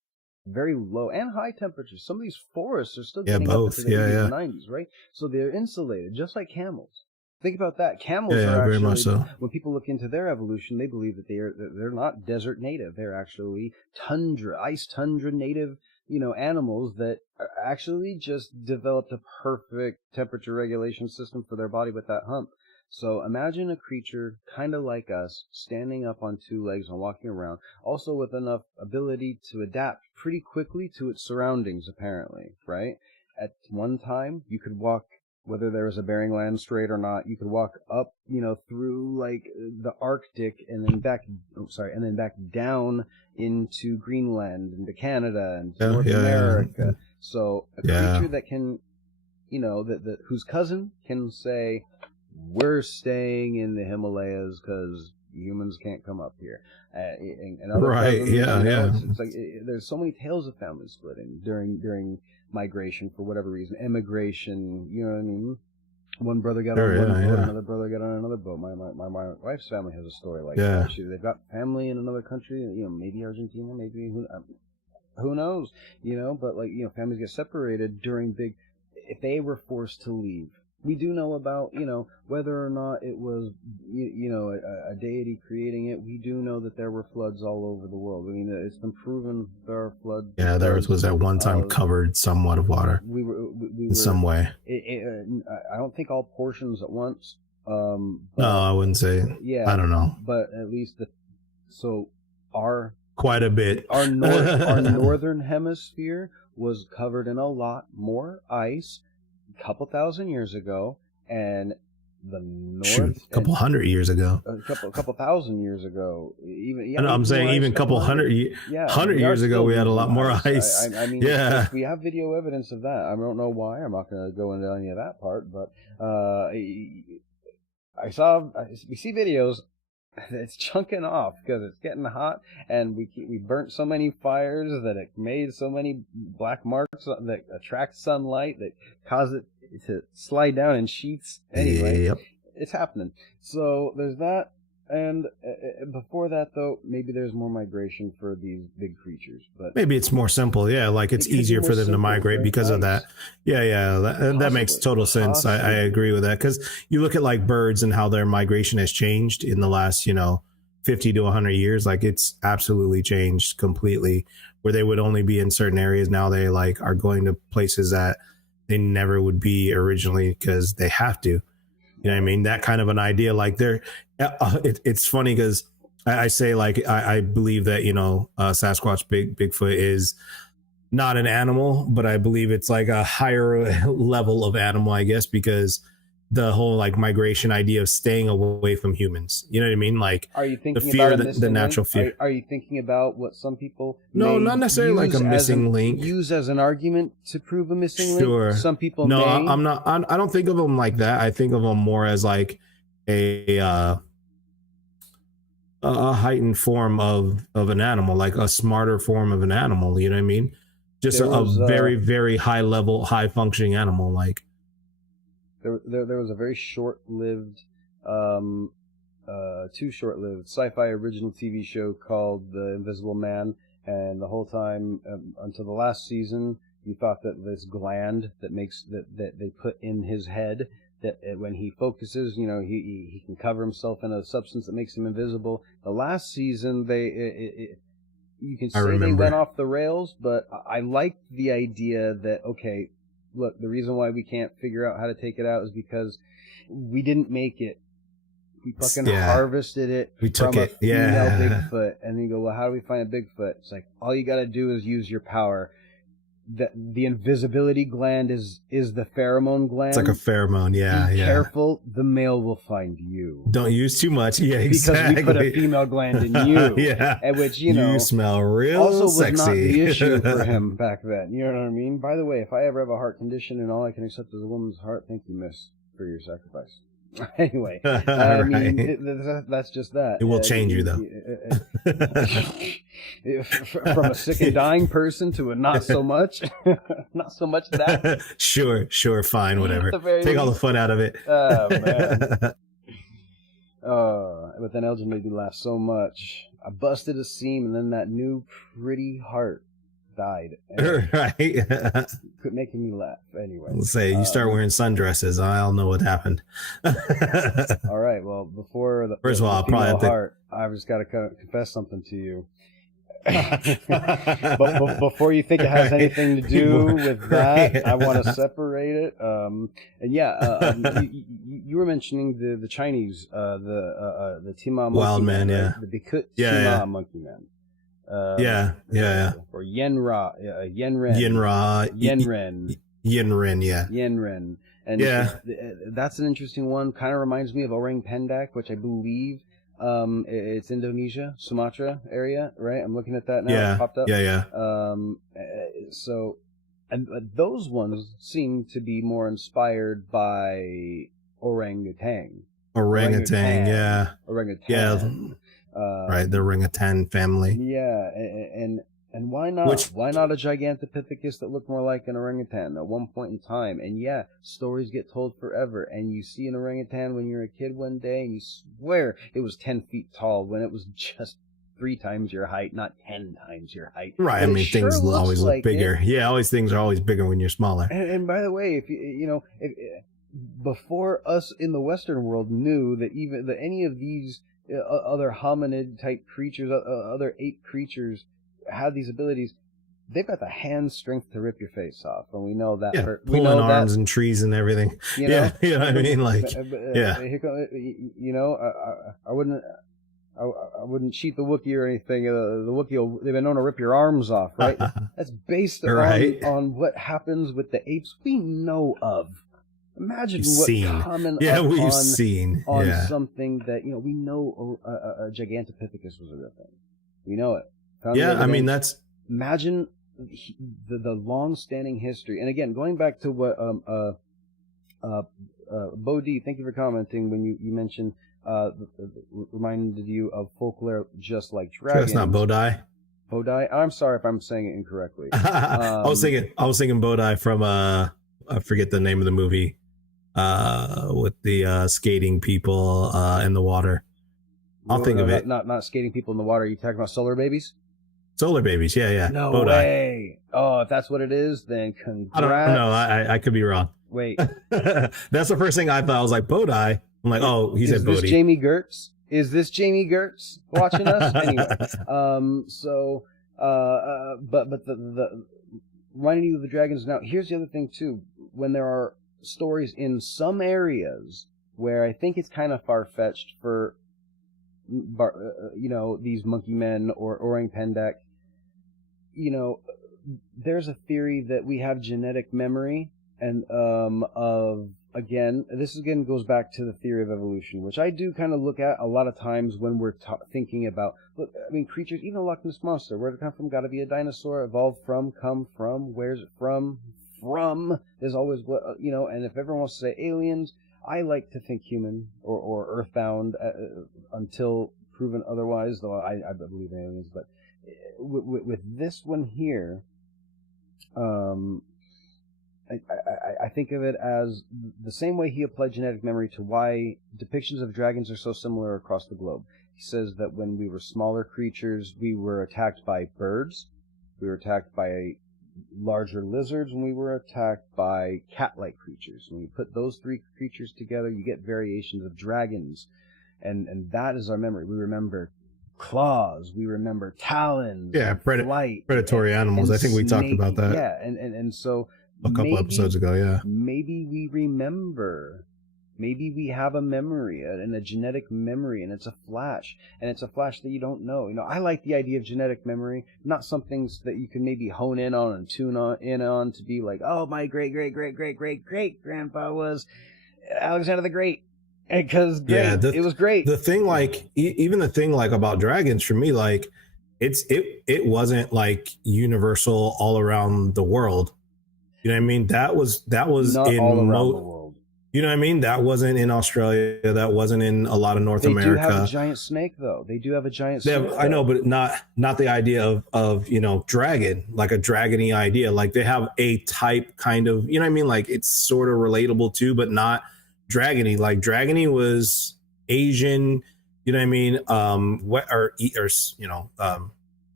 very low and high temperatures. Some of these forests are still getting up into the 80s and 90s, right? So they're insulated, just like camels. Think about that. Camels Yeah, are very actually, much so. when people look into their evolution, they believe that they're not desert native. They're actually ice tundra native, animals that are actually just developed a perfect temperature regulation system for their body with that hump. So imagine a creature kind of like us, standing up on two legs and walking around, also with enough ability to adapt pretty quickly to its surroundings, apparently, right? At one time, you could walk, whether there was a Bering Land Strait or not, you could walk up, through like the Arctic and then back down into Greenland, into Canada, and North America. So a creature that can, whose cousin can say, we're staying in the Himalayas because humans can't come up here. And other right. cousins, it's like there's so many tales of family splitting during migration for whatever reason, emigration. You know what I mean? One brother got on one boat, another brother got on another boat. My wife's family has a story like that. They've got family in another country. Maybe Argentina, maybe who knows? But like families get separated during big. If they were forced to leave. We do know about, whether or not it was, a deity creating it. We do know that there were floods all over the world. I mean, it's been proven there are floods. Yeah, the earth was at one time covered somewhat of water. We were in some way. I don't think all portions at once. No, I wouldn't say. Yeah, I don't know. But at least quite a bit. Our northern hemisphere was covered in a lot more ice. Couple thousand years ago, and the north, a couple hundred years ago, a couple thousand years ago, even. Yeah, I'm saying even a couple hundred years ago, we had a lot more ice. I mean, we have video evidence of that. I don't know why. I'm not going to go into any of that part, but we see videos. It's chunking off because it's getting hot, and we burnt so many fires that it made so many black marks that attract sunlight that cause it to slide down in sheets. Anyway, It's happening. So there's that, and before that though, maybe there's more migration for these big creatures, but maybe it's more simple. Yeah, like it's easier for them to migrate because of that. Yeah, that makes total sense. I agree with that, because you look at like birds and how their migration has changed in the last 50 to 100 years. Like it's absolutely changed completely, where they would only be in certain areas. Now they like are going to places that they never would be originally because they have to. You know what I mean? That kind of an idea. Like it's funny because I say like I believe that Sasquatch, Bigfoot is not an animal, but I believe it's like a higher level of animal, I guess, because the whole like migration idea of staying away from humans. You know what I mean? Like, are you thinking the fear, about the natural fear? Are you thinking about what some people not necessarily like a missing link use as an argument to prove a missing link? Sure. Some people I'm not. I don't think of them like that. I think of them more as like a heightened form of an animal, like a smarter form of an animal. You know what I mean? Just a very, very high level, high functioning animal. Like there was a very short-lived, too short-lived sci-fi original TV show called The Invisible Man, and the whole time until the last season, you thought that this gland that they put in his head, that when he focuses, he can cover himself in a substance that makes him invisible. The last season, you can say they went off the rails, but I liked the idea that, okay, look, the reason why we can't figure out how to take it out is because we didn't make it. We fucking harvested it from a female Bigfoot. And then you go, well, how do we find a Bigfoot? It's like, all you got to do is use your power. The invisibility gland is the pheromone gland. It's like a pheromone, Be careful, the male will find you. Don't use too much, exactly. Because we put a female gland in you. At which, you smell real also sexy. Was not the issue for him back then. You know what I mean? By the way, if I ever have a heart condition and all I can accept is a woman's heart, thank you, miss, for your sacrifice. Anyway, I mean, that's just that. It will change you, though. From a sick and dying person to a not so much. Not so much that. Sure, fine, whatever. Take all the fun out of it. Oh, man. But then Elgin made me laugh so much. I busted a seam, and then that new pretty heart died. Right. Quit making me laugh. Anyway. Let's say you start wearing sundresses, I'll know what happened. All right. Well, before First of all, I'll probably have heart, I've just got to confess something to you. But before you think it has anything to do with that, right. I want to separate it. And yeah, you were mentioning the Chinese, the Tima wild man, right? yeah, the Bigfoot Tima monkey man. Yeah. Or Yenra, Yenren. And that's an interesting one. Kind of reminds me of Orang Pendek, which I believe it's Indonesia, Sumatra area, right? I'm looking at that now. Yeah, it popped up. Yeah. So, and those ones seem to be more inspired by orangutan. Orangutan. Yeah. Right, the orangutan family. Yeah, and why not? Why not a Gigantopithecus that looked more like an orangutan at one point in time? And yeah, stories get told forever. And you see an orangutan when you're a kid one day, and you swear it was 10 feet tall when it was just 3 times your height, not 10 times your height. Right. But I mean, things always look bigger. Yeah, things are always bigger when you're smaller. And by the way, if before us in the Western world knew that any of these other hominid type creatures, other ape creatures, had these abilities, they've got the hand strength to rip your face off, and we know that. Yeah, pulling arms and trees and everything. Yeah, you know what I mean? Like, yeah. I wouldn't cheat the Wookiee or anything. The Wookiee, they've been known to rip your arms off, right? That's based on what happens with the apes we know of. Imagine common we've seen on something that we know a Gigantopithecus was a real thing. We know it. I mean that's imagine the long-standing history. And again, going back to what Bo D, thank you for commenting when you mentioned reminded you of folklore just like dragons. That's not Bodai. Bodai. I'm sorry if I'm saying it incorrectly. I was thinking Bodai from I forget the name of the movie with the skating people in the water. I'll think of it. Not skating people in the water. Are you talking about Solar Babies? Solar Babies, yeah. No way. Oh, if that's what it is, then congrats. I don't know. I could be wrong. Wait. That's the first thing I thought. I was like, Bodai. I'm like, oh, he said Bodhi. Is this Jamie Gertz? Is this Jamie Gertz watching us? Anyway, but the reminding you of the dragons. Now, here's the other thing too. When there are stories in some areas where I think it's kind of far-fetched for, these monkey men or Orang Pendek, there's a theory that we have genetic memory and this goes back to the theory of evolution, which I do kind of look at a lot of times when we're thinking about, creatures, even a Loch Ness Monster, where did it come from? Got to be a dinosaur, evolved from, come from, where's it from? There's always and if everyone wants to say aliens, I like to think human or earthbound until proven otherwise, though I believe in aliens. But with this one here, I think of it as the same way he applied genetic memory to why depictions of dragons are so similar across the globe. He says that when we were smaller creatures, we were attacked by birds, we were attacked by larger lizards, and we were attacked by cat-like creatures. When you put those 3 creatures together, you get variations of dragons, and that is our memory. We remember claws, we remember talons, flight, predatory animals. I think we talked about that. Yeah, and so a couple episodes ago. Yeah, maybe we remember. Maybe we have a memory and a genetic memory, and it's a flash that you don't know. I like the idea of genetic memory, not something that you can maybe hone in on and tune in on to be like, oh, my great grandpa was Alexander the Great, because it was great. The thing, even the thing about dragons for me, it wasn't like universal all around the world. You know what I mean? That was not all around the world. You know what I mean? That wasn't in Australia. That wasn't in a lot of North America. They do have a giant snake, though. They do have a giant snake. I know, but not the idea of dragon, like a dragony idea. Like they have a type kind of, you know what I mean? Like it's sort of relatable too, but not dragony. Like dragony was Asian, you know what I mean?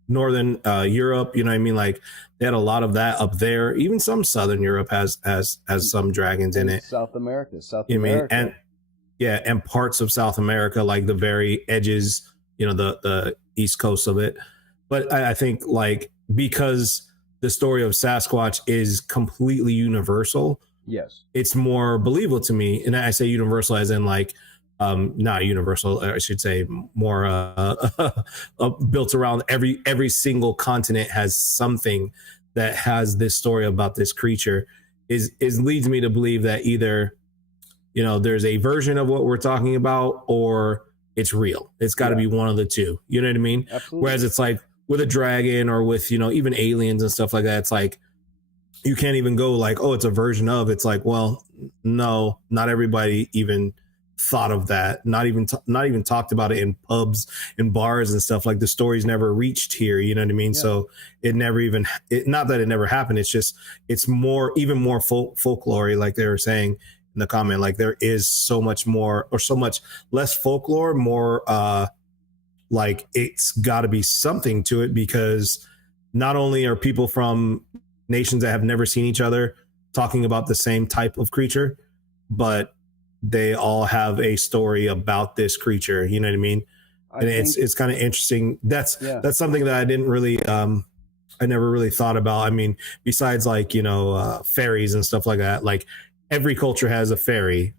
northern Europe. You know what I mean? Like they had a lot of that up there. Even some southern Europe has some dragons in And it. South America, You know what I mean? And yeah, and parts of South America, like the very edges, you know, the east coast of it. But I think like because the story of Sasquatch is completely universal, yes, it's more believable to me. And I say universal as in like not universal, I should say more built around every single continent has something that has this story about this creature is leads me to believe that either, you know, there's a version of what we're talking about or it's real. It's got to be one of the two. You know what I mean? absolutely. Whereas it's like with a dragon or with, you know, even aliens and stuff like that, it's like you can't even go like, oh, it's a version of. It's like, well, no, not everybody even thought of that. Not even talked about it in pubs and bars and stuff. Like the stories never reached here. You know what I mean? Yeah. So it never even. Not that it never happened. It's just it's more even more folklore, like they were saying in the comment. Like there is so much more or so much less folklore, more like it's got to be something to it because not only are people from nations that have never seen each other talking about the same type of creature, but they all have a story about this creature. You know what I mean? And it's kind of interesting. That's something that I didn't really I never really thought about. I mean, besides like, you know, fairies and stuff like that, like every culture has a fairy,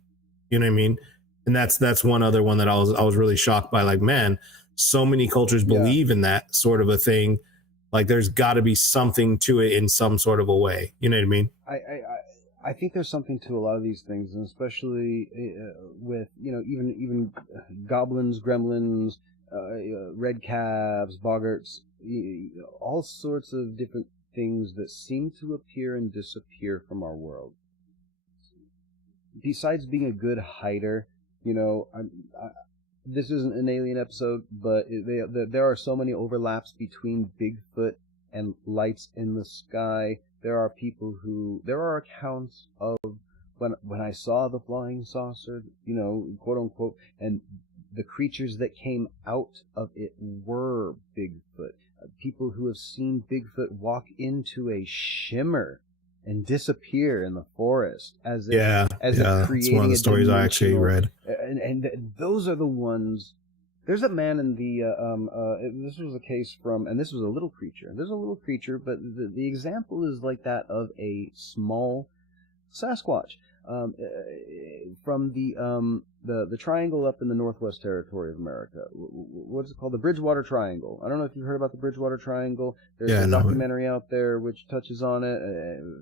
you know what I mean? And that's one other one that I was really shocked by. Like, man, so many cultures believe in that sort of a thing. Like there's got to be something to it in some sort of a way. You know what I mean? I think there's something to a lot of these things, and especially with, you know, even goblins, gremlins, red calves, boggarts, all sorts of different things that seem to appear and disappear from our world. Besides being a good hider, you know, this isn't an alien episode, but there are so many overlaps between Bigfoot and lights in the sky. There are accounts of when I saw the flying saucer, you know, quote unquote, and the creatures that came out of it were Bigfoot. People who have seen Bigfoot walk into a shimmer and disappear in the forest as if creating. It's one of the stories I actually read. And those are the ones. There's a man in the this was a case from, and this was a little creature. There's a little creature, but the example is like that of a small Sasquatch from the triangle up in the Northwest Territory of America. What's it called? The Bridgewater Triangle. I don't know if you've heard about the Bridgewater Triangle. There's a documentary out there which touches on it.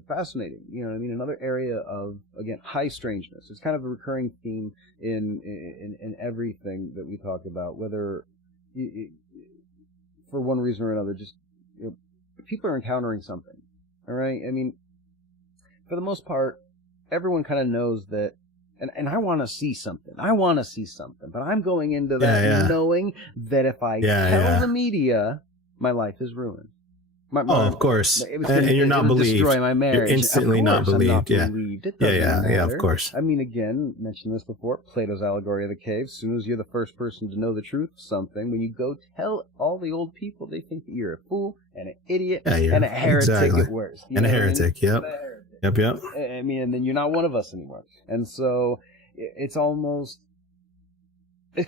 Fascinating. You know what I mean? Another area of, again, high strangeness. It's kind of a recurring theme in everything that we talk about, whether for one reason or another, just, you know, people are encountering something. All right? I mean, for the most part, everyone kind of knows that, and I want to see something. But I'm going into that knowing that if I tell the media, my life is ruined. Of course. And you're not believed. Destroy my marriage. You're instantly not believed. Of course. I mean, again, mentioned this before, Plato's allegory of the cave. As soon as you're the first person to know the truth of something, when you go tell all the old people, they think that you're a fool and an idiot and a heretic at worst. And a heretic, Yep. I mean, and then you're not one of us anymore. And so it's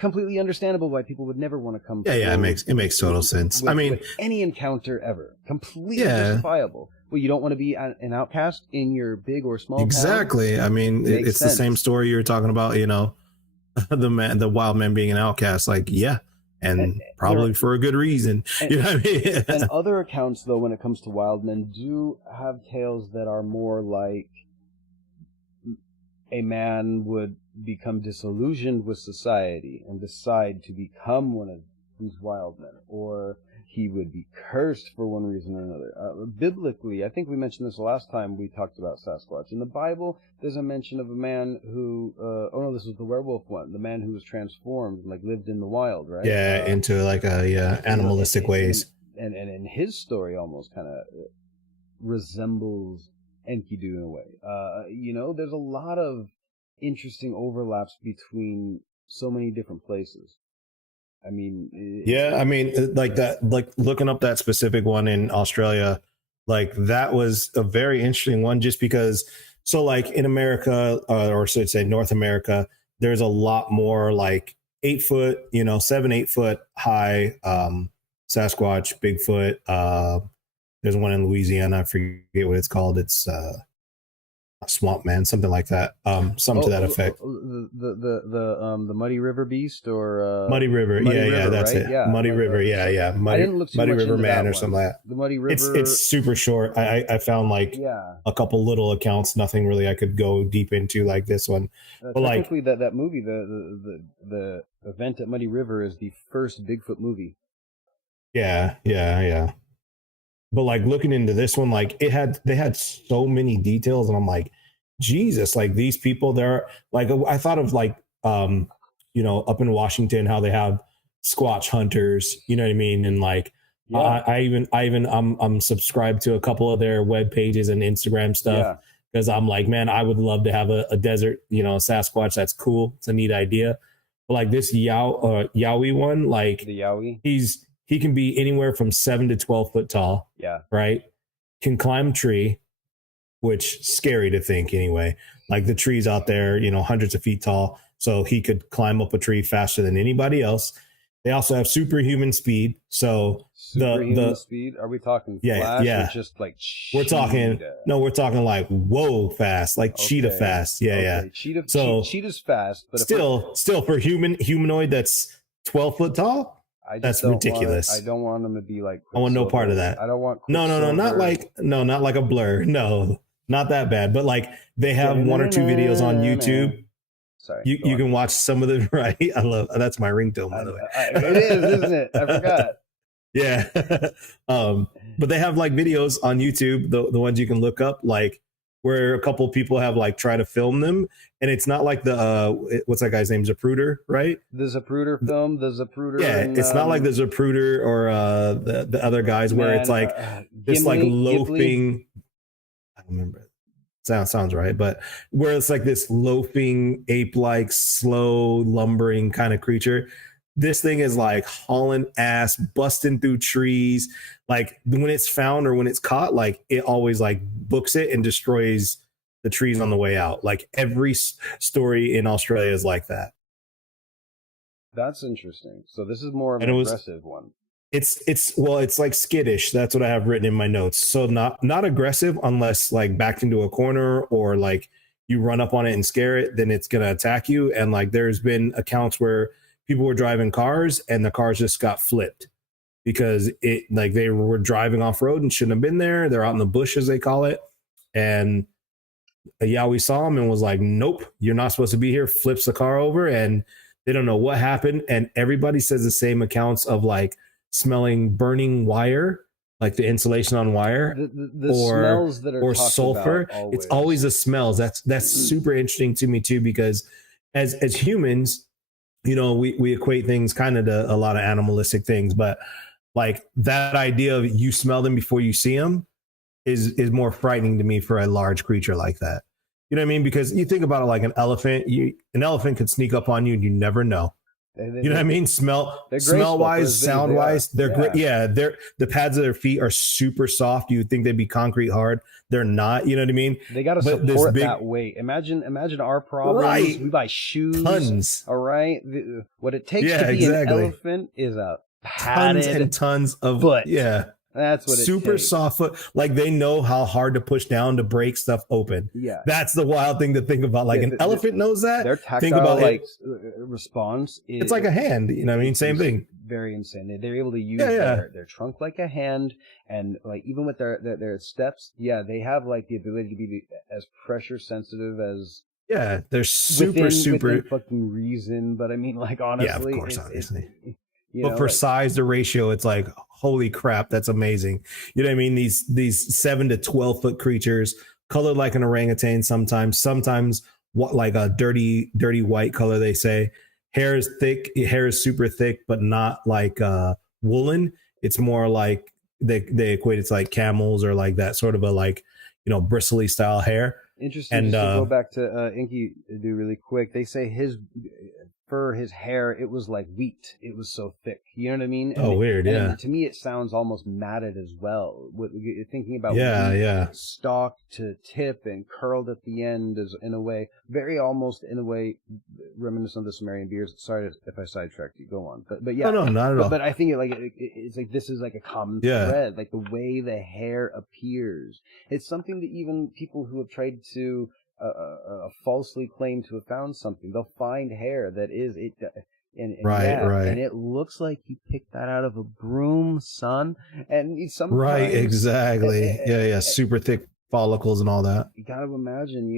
completely understandable why people would never want to come. It makes total sense. With any encounter ever, completely justifiable. Well, you don't want to be an outcast in your big or small town. I mean, it's the same story you were talking about. You know, the wild man being an outcast. Like, and probably for a good reason. You know what I mean? And other accounts, though, when it comes to wild men, do have tales that are more like a man would become disillusioned with society and decide to become one of these wild men, or he would be cursed for one reason or another. Biblically, I think we mentioned this last time we talked about Sasquatch. In the Bible, there's a mention of a man who, this was the werewolf one, the man who was transformed and like lived in the wild, right? Yeah, into like animalistic ways. And his story almost kind of resembles Enkidu in a way. You know, there's a lot of interesting overlaps between so many different places. I mean, Yeah, I mean, like that, like looking up that specific one in Australia, like that was a very interesting one, just because. So, like in America, or should I say North America, there's a lot more like 8 foot, 7, 8 foot high Sasquatch, Bigfoot. There's one in Louisiana. I forget what it's called. It's Swamp Man, something like that. Something to that effect. The Muddy River Beast or Muddy River, Muddy yeah, River, that's right? it. Yeah, Muddy River, yeah. I didn't look too Muddy much River into Man that or one. something like that. The Muddy River. It's super short. I found like a couple little accounts, nothing really I could go deep into like this one. But technically, that movie, the event at Muddy River, is the first Bigfoot movie. Yeah. But like looking into this one, like they had so many details, and I'm like, Jesus, like these people, they're like, I thought of like, up in Washington, how they have Squatch hunters, you know what I mean? And like, I'm subscribed to a couple of their web pages and Instagram stuff, because I'm like, man, I would love to have a desert, Sasquatch. That's cool. It's a neat idea. But like this Yowie one, like the Yowie, he can be anywhere from 7 to 12 foot tall. Yeah. Right. Can climb a tree, which scary to think anyway. Like the trees out there, hundreds of feet tall. So he could climb up a tree faster than anybody else. They also have superhuman speed. So superhuman speed. Are we talking flash or just like cheetah? We're talking like whoa fast, like cheetah fast. Yeah. Cheetah's fast, but still for humanoid that's 12 foot tall. That's ridiculous. I don't want them to be like. I want no part of that. I don't want. No, not like a blur. No, not that bad. But like they have one or two videos on YouTube. Sorry, you can watch some of them. Right, I love that's my ringtone, by the way. It is, isn't it? I forgot. Yeah, but they have like videos on YouTube, the ones you can look up, like where a couple people have like tried to film them, and it's not like the what's that guy's name, Zapruder, right? The Zapruder film, the Zapruder. Yeah, it's not like the Zapruder or the other guys where it's like this like loafing. I don't remember. Sounds right, but where it's like this loafing ape-like, slow, lumbering kind of creature. This thing is like hauling ass, busting through trees. Like when it's found or when it's caught, like it always like books it and destroys the trees on the way out. Like every story in Australia is like that. That's interesting. So this is more of an aggressive one. It's like skittish. That's what I have written in my notes. So not aggressive unless like backed into a corner or like you run up on it and scare it, then it's gonna attack you. And like there's been accounts where people were driving cars and the cars just got flipped because it like they were driving off road and shouldn't have been there. They're out in the bush, as they call it. And a Yowie saw him and was like, nope, you're not supposed to be here. Flips the car over and they don't know what happened. And everybody says the same accounts of like smelling burning wire, like the insulation on wire, the smells that are or sulfur. It's always the smells. That's super interesting to me too, because as humans, we equate things kind of to a lot of animalistic things, but like that idea of you smell them before you see them is more frightening to me for a large creature like that. You know what I mean? Because you think about it like an elephant. An elephant could sneak up on you and you never know. You know what I mean? Smell wise, sound wise, they're great. Yeah, the pads of their feet are super soft. You would think they'd be concrete hard. They're not. You know what I mean? They got to support that weight. Imagine our problems. Right. We buy shoes. Tons. All right. What it takes to be an elephant is a padded tons and tons of foot. Yeah. That's what it super takes. Soft foot. Like they know how hard to push down to break stuff open. Yeah. That's the wild thing to think about. Like an elephant knows that. Their tactile response is, it's like a hand, you know what I mean? Same thing. Very insane. They're able to use their trunk like a hand, and like even with their steps, they have like the ability to be as pressure sensitive as they're super within fucking reason. But I mean, like honestly, of course, obviously. But for size to ratio, it's like, holy crap, that's amazing. You know what I mean? These 7 to 12 foot creatures, colored like an orangutan sometimes what like a dirty white color, they say. Hair is super thick, but not like woolen. It's more like they equate it to like camels or like that sort of a like, bristly style hair. Interesting. And to go back to Inky do really quick, they say fur, his hair, it was like wheat. It was so thick. You know what I mean? Oh, weird. Yeah. To me, it sounds almost matted as well. Thinking about yeah, stalk to tip and curled at the end is in a way almost reminiscent of the Sumerian beers. Sorry if I sidetracked you. Go on, but yeah, no, not at all. But I think it's like this is like a common thread, like the way the hair appears. It's something that even people who have tried to falsely claim to have found something, they'll find hair that is it. Right. And it looks like you picked that out of a broom, son. And sometimes, right, exactly. Yeah, super thick follicles and all that. You gotta imagine,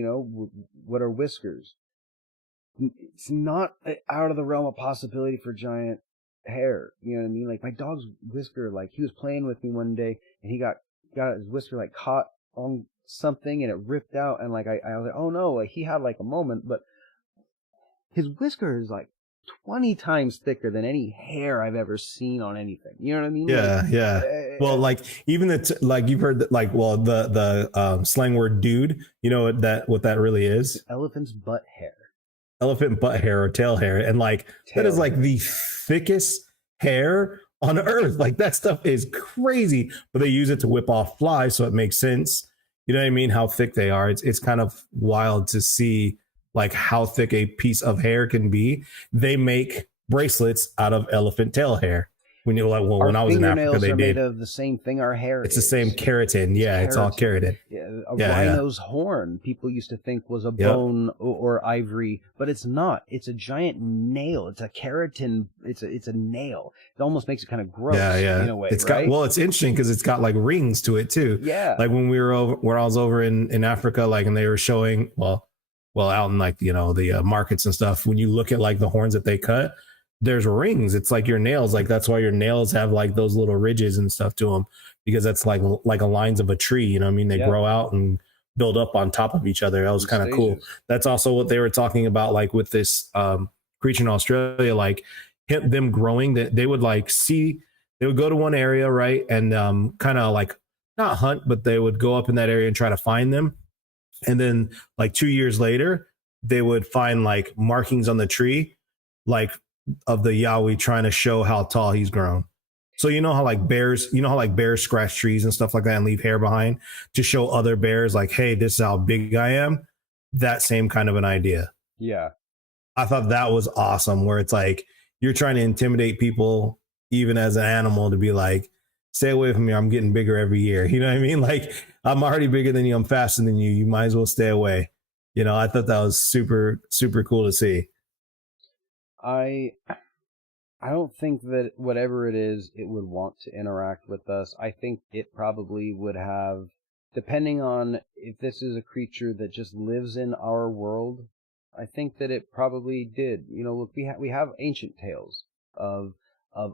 what are whiskers? It's not out of the realm of possibility for giant hair. You know what I mean? Like my dog's whisker, like he was playing with me one day, and he got his whisker like caught on something, and it ripped out, and like I was like, oh no, like he had like a moment, but his whisker is like 20 times thicker than any hair I've ever seen on anything. You know what I mean? Yeah. Well, like even like you've heard that, like, well, the slang word dude, you know what that really is? Elephant's butt hair. Elephant butt hair or tail hair. And like that is like the thickest hair on earth. Like that stuff is crazy, but they use it to whip off flies. So it makes sense. You know what I mean? How thick they are. It's kind of wild to see like how thick a piece of hair can be. They make bracelets out of elephant tail hair. When you're like, well, when I was in Africa, they did. Made of the same thing our hair It's the same keratin. Yeah, it's all keratin. Yeah, rhino's horn, people used to think was a bone or ivory, but it's not. It's a giant nail. It's a keratin. It's a nail. It almost makes it kind of gross. In a way. It's got it's interesting because it's got like rings to it too. Yeah. Like when we were where I was over in Africa, like, and they were showing well out in like the markets and stuff. When you look at like the horns that they cut, there's rings. It's like your nails. Like that's why your nails have like those little ridges and stuff to them, because that's like a lines of a tree. You know what I mean? They grow out and build up on top of each other. That was kind of cool. That's also what they were talking about, like with this creature in Australia, like them growing. That they would like see. They would go to one area, right, and kind of like not hunt, but they would go up in that area and try to find them. And then like 2 years later, they would find like markings on the tree, like of the Yowie trying to show how tall he's grown. So you know how bears scratch trees and stuff like that and leave hair behind to show other bears like, hey, this is how big I am. That same kind of an idea. Yeah. I thought that was awesome, where it's like you're trying to intimidate people even as an animal to be like, stay away from me. I'm getting bigger every year. You know what I mean? Like I'm already bigger than you. I'm faster than you. You might as well stay away. I thought that was super, super cool to see. I don't think that whatever it is, it would want to interact with us. I think it probably would have, depending on if this is a creature that just lives in our world, I think that it probably did. Look, we have ancient tales of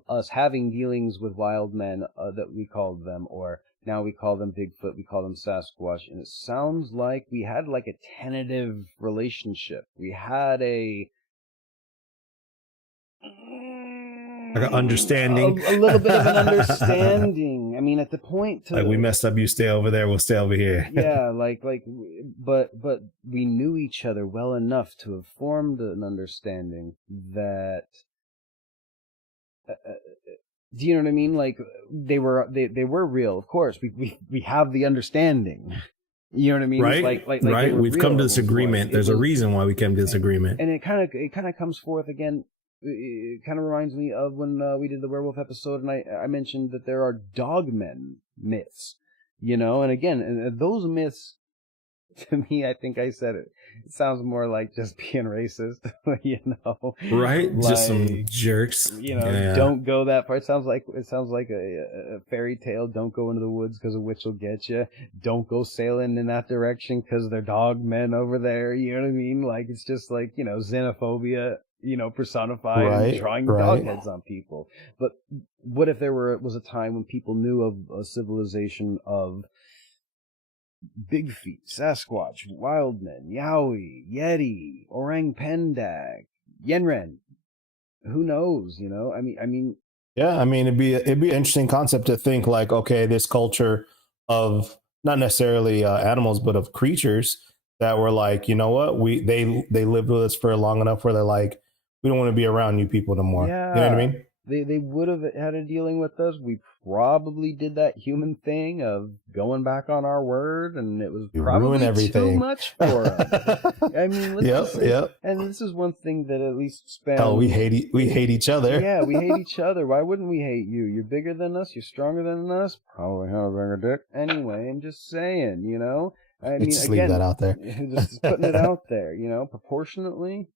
us having dealings with wild men that we called them, or now we call them Bigfoot, we call them Sasquatch, and it sounds like we had like a tentative relationship. We had like an understanding, a little bit of an understanding. I mean, at the point like we messed up, you stay over there, we'll stay over here. Yeah, but we knew each other well enough to have formed an understanding that. Do you know what I mean? Like they were real. Of course, we have the understanding. You know what I mean? Right. Right. We've come to this agreement. There's a reason why we came to this agreement. And it kind of comes forth again. It kind of reminds me of when we did the werewolf episode, and I mentioned that there are dogmen myths, and again, those myths, to me, I think I said it. It sounds more like just being racist, right? Like, just some jerks. Don't go that far. It sounds like a fairy tale. Don't go into the woods because a witch will get you. Don't go sailing in that direction because they're dogmen over there. You know what I mean? Like it's just like xenophobia. Personified and drawing dog heads on people. But what if there was a time when people knew of a civilization of big feet, Sasquatch, wildmen, Yowie, Yeti, Orang Pendak, Yenren? Who knows? I mean. Yeah, I mean, it'd be an interesting concept to think like, okay, this culture of not necessarily animals, but of creatures that were like, you know what, they lived with us for long enough where they're like, we don't want to be around you people no more. Yeah. You know what I mean? They would have had a dealing with us. We probably did that human thing of going back on our word, and it was probably too much for us. I mean, yep. And this is one thing that at least spans. Oh, we hate each other. Yeah, we hate each other. Why wouldn't we hate you? You're bigger than us. You're stronger than us. Probably have a bigger dick. Anyway, I'm just saying, you know. I mean, just again, leave that out there. Just putting it out there, you know, proportionately.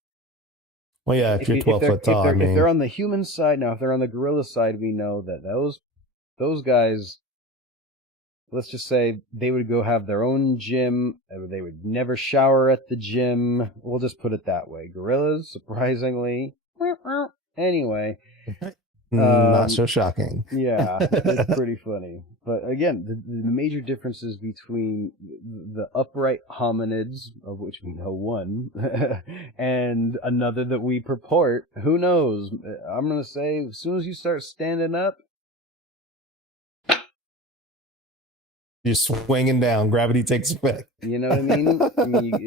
Well, yeah, if you're 12 foot tall, if they're on the human side, now if they're on the gorilla side, we know that those guys, let's just say they would go have their own gym. They would never shower at the gym. We'll just put it that way. Gorillas, surprisingly. Anyway. Not so shocking. Yeah, it's pretty funny. But again, the major differences between the upright hominids, of which we know one, and another that we purport, who knows? I'm going to say, as soon as you start standing up, you're swinging down. Gravity takes effect. You know what I mean? I mean,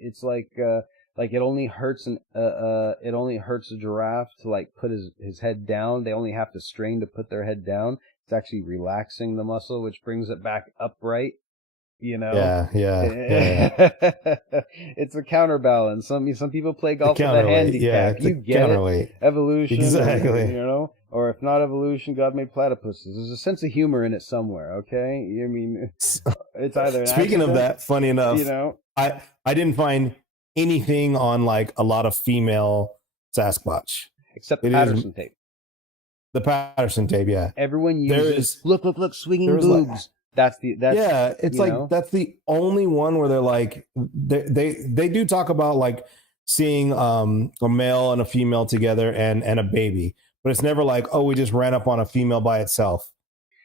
it's like it only hurts a giraffe to like put his head down. They only have to strain to put their head down. It's actually relaxing the muscle, which brings it back upright. You know? Yeah. It's a counterbalance. Some people play golf with a handicap. You get it. Evolution. Exactly. You know? Or if not evolution, God made platypuses. There's a sense of humor in it somewhere, okay? I mean, it's either Speaking of that, funny enough, you know, I didn't find anything on like a lot of female Sasquatch. Except the Patterson tape. The Patterson tape, yeah. Everyone uses, look, swinging boobs. That's it's like, that's the only one where they're like, they do talk about like seeing a male and a female together and a baby. But it's never like, oh, we just ran up on a female by itself.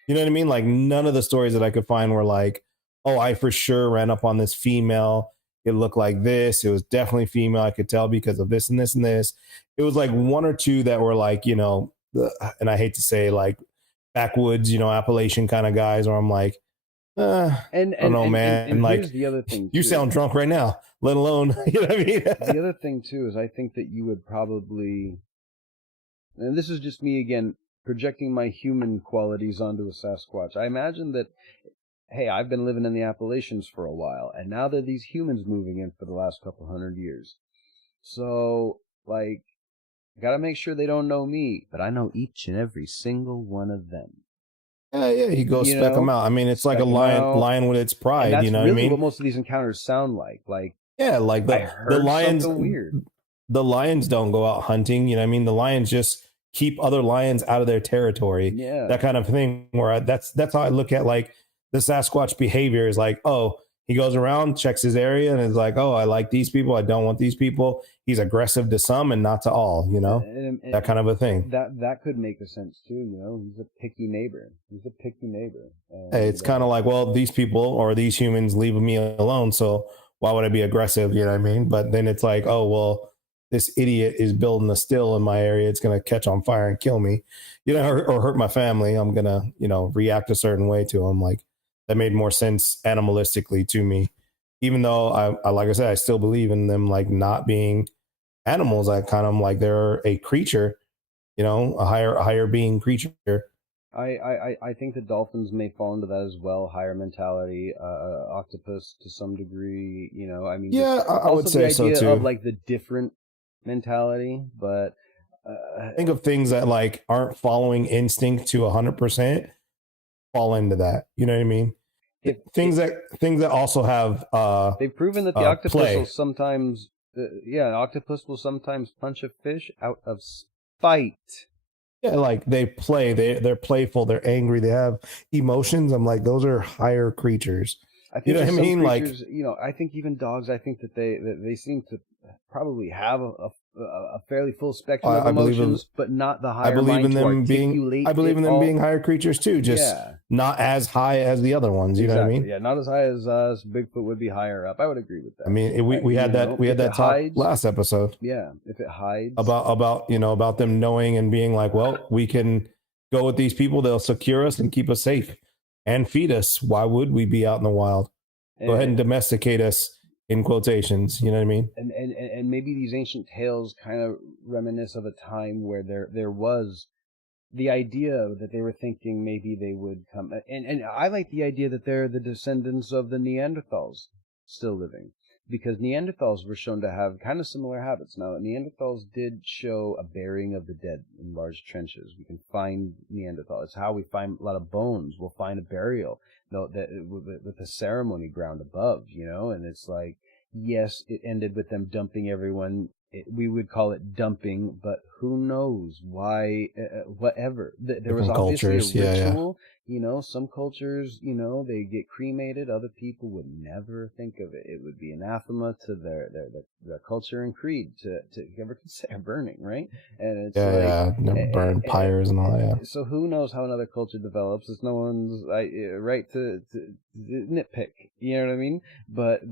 You know what I mean? Like none of the stories that I could find were like, oh, I for sure ran up on this female. It looked like this. It was definitely female. I could tell because of this and this and this. It was like one or two that were like, you know, and I hate to say like backwoods, you know, Appalachian kind of guys, where I'm like, I don't know, man. And like, here's the other thing, you sound drunk right now, let alone, you know what I mean? The other thing too is I think that you would probably, and this is just me again projecting my human qualities onto a Sasquatch. I imagine that, hey, I've been living in the Appalachians for a while, and now there are these humans moving in for the last couple 100 years. So, like, gotta make sure they don't know me, but I know each and every single one of them. Yeah, you go spec them out. I mean, it's like a lion with its pride, you know what I mean? What most of these encounters sound like. Like, yeah, like the lions. Weird. The lions don't go out hunting, you know what I mean? The lions just keep other lions out of their territory. Yeah. That kind of thing, where that's how I look at like the Sasquatch behavior is like, oh, he goes around, checks his area, and is like, oh, I like these people, I don't want these people. He's aggressive to some and not to all, you know, and that kind of a thing. That could make a sense too, you know. He's a picky neighbor. Hey, it's kind of like, well, these people or these humans leave me alone, so why would I be aggressive? You know what I mean? But then it's like, oh, well, this idiot is building a still in my area. It's going to catch on fire and kill me, you know, or hurt my family. I'm going to, you know, react a certain way to him. Like that made more sense animalistically to me, even though I like I said, I still believe in them, like not being animals. I kind of like they're a creature, you know, a higher being creature. I think the dolphins may fall into that as well. Higher mentality, octopus to some degree, you know, I mean, yeah, I would say so too. Of like the different mentality, but think of things that like aren't following instinct to 100% fall into that. You know what I mean? Things that also have they've proven that the octopus play. Will sometimes octopus will sometimes punch a fish out of spite. Yeah, like they play, they're playful, they're angry, they have emotions. I'm like, those are higher creatures. I think you know what I mean? Like, you know, I think even dogs, I think that they seem to probably have a fairly full spectrum of emotions, but not the higher. I believe in them being higher creatures too, just not as high as the other ones. You know what I mean? Yeah, not as high as us. Bigfoot would be higher up. I would agree with that. I mean, we had that talk last episode. Yeah, if it hides about them knowing and being like, well, we can go with these people. They'll secure us and keep us safe and feed us. Why would we be out in the wild? Go ahead and domesticate us. in quotations. You know what I mean? And maybe these ancient tales kind of reminisce of a time where there was the idea that they were thinking maybe they would come, and I like the idea that they're the descendants of the Neanderthals still living, because Neanderthals were shown to have kind of similar habits. Now, Neanderthals did show a burying of the dead in large trenches. We can find Neanderthal. It's how we find a lot of bones. We'll find a burial, with a ceremony ground above, and it's like, yes, it ended with them dumping everyone. We would call it dumping, but who knows why, whatever. There was Different obviously cultures. a Yeah. ritual, some cultures, they get cremated. Other people would never think of it. It would be anathema to their culture and creed to ever consider burning, right? And it's Never burn pyres and all that. Yeah. So who knows how another culture develops? It's no one's right to nitpick, you know what I mean? But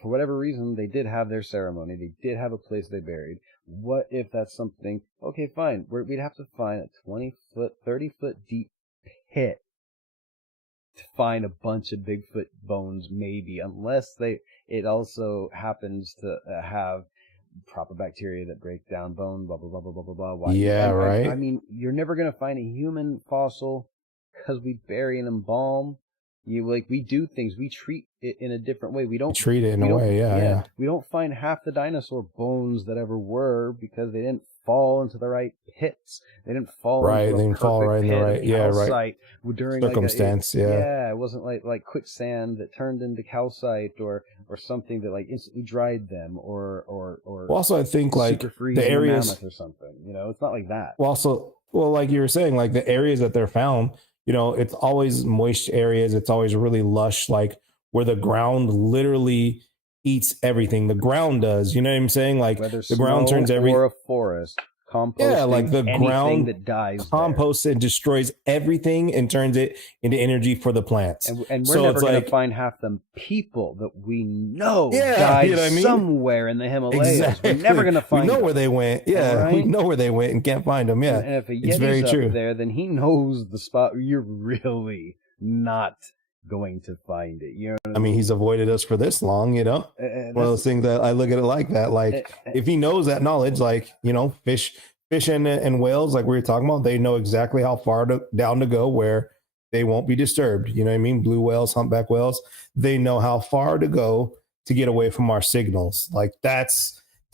for whatever reason, they did have their ceremony. They did have a place they buried. What if that's something? Okay, fine. We'd have to find a 20-foot, 30-foot deep pit to find a bunch of Bigfoot bones, maybe, unless it also happens to have proper bacteria that break down bone, blah, blah, blah, blah, blah, blah, blah. Why? Yeah, right. I mean, you're never going to find a human fossil because we bury and embalm. We do things. We treat it in a different way. We don't treat it in a way. Yeah. We don't find half the dinosaur bones that ever were because they didn't fall into the right pits. They didn't fall right. Into they didn't fall right in the right. Yeah, right. During circumstance. It wasn't like quicksand that turned into calcite or something that instantly dried them or also I think the areas or something. It's not like that. Well, like you were saying, like the areas that they're found. It's always moist areas. It's always really lush, like where the ground literally eats everything. The ground does, you know what I'm saying? Like whether the ground turns or a forest, composting. Yeah, like the ground that dies composts and destroys everything and turns it into energy for the plants. And we're never going to find half the people that we know died somewhere in the Himalayas. Exactly. We're never going to find them. We know them. where they went. Yeah, right? We know where they went and can't find them. Yeah, and if a Yeti's it's very up true. there, then he knows the spot. You're really not going to find it. I mean, he's avoided us for this long. One of those things that I look at it like that. Like if he knows that knowledge, like fish and whales, like we were talking about, they know exactly how far down to go where they won't be disturbed. You know what I mean? Blue whales, humpback whales, they know how far to go to get away from our signals. Like to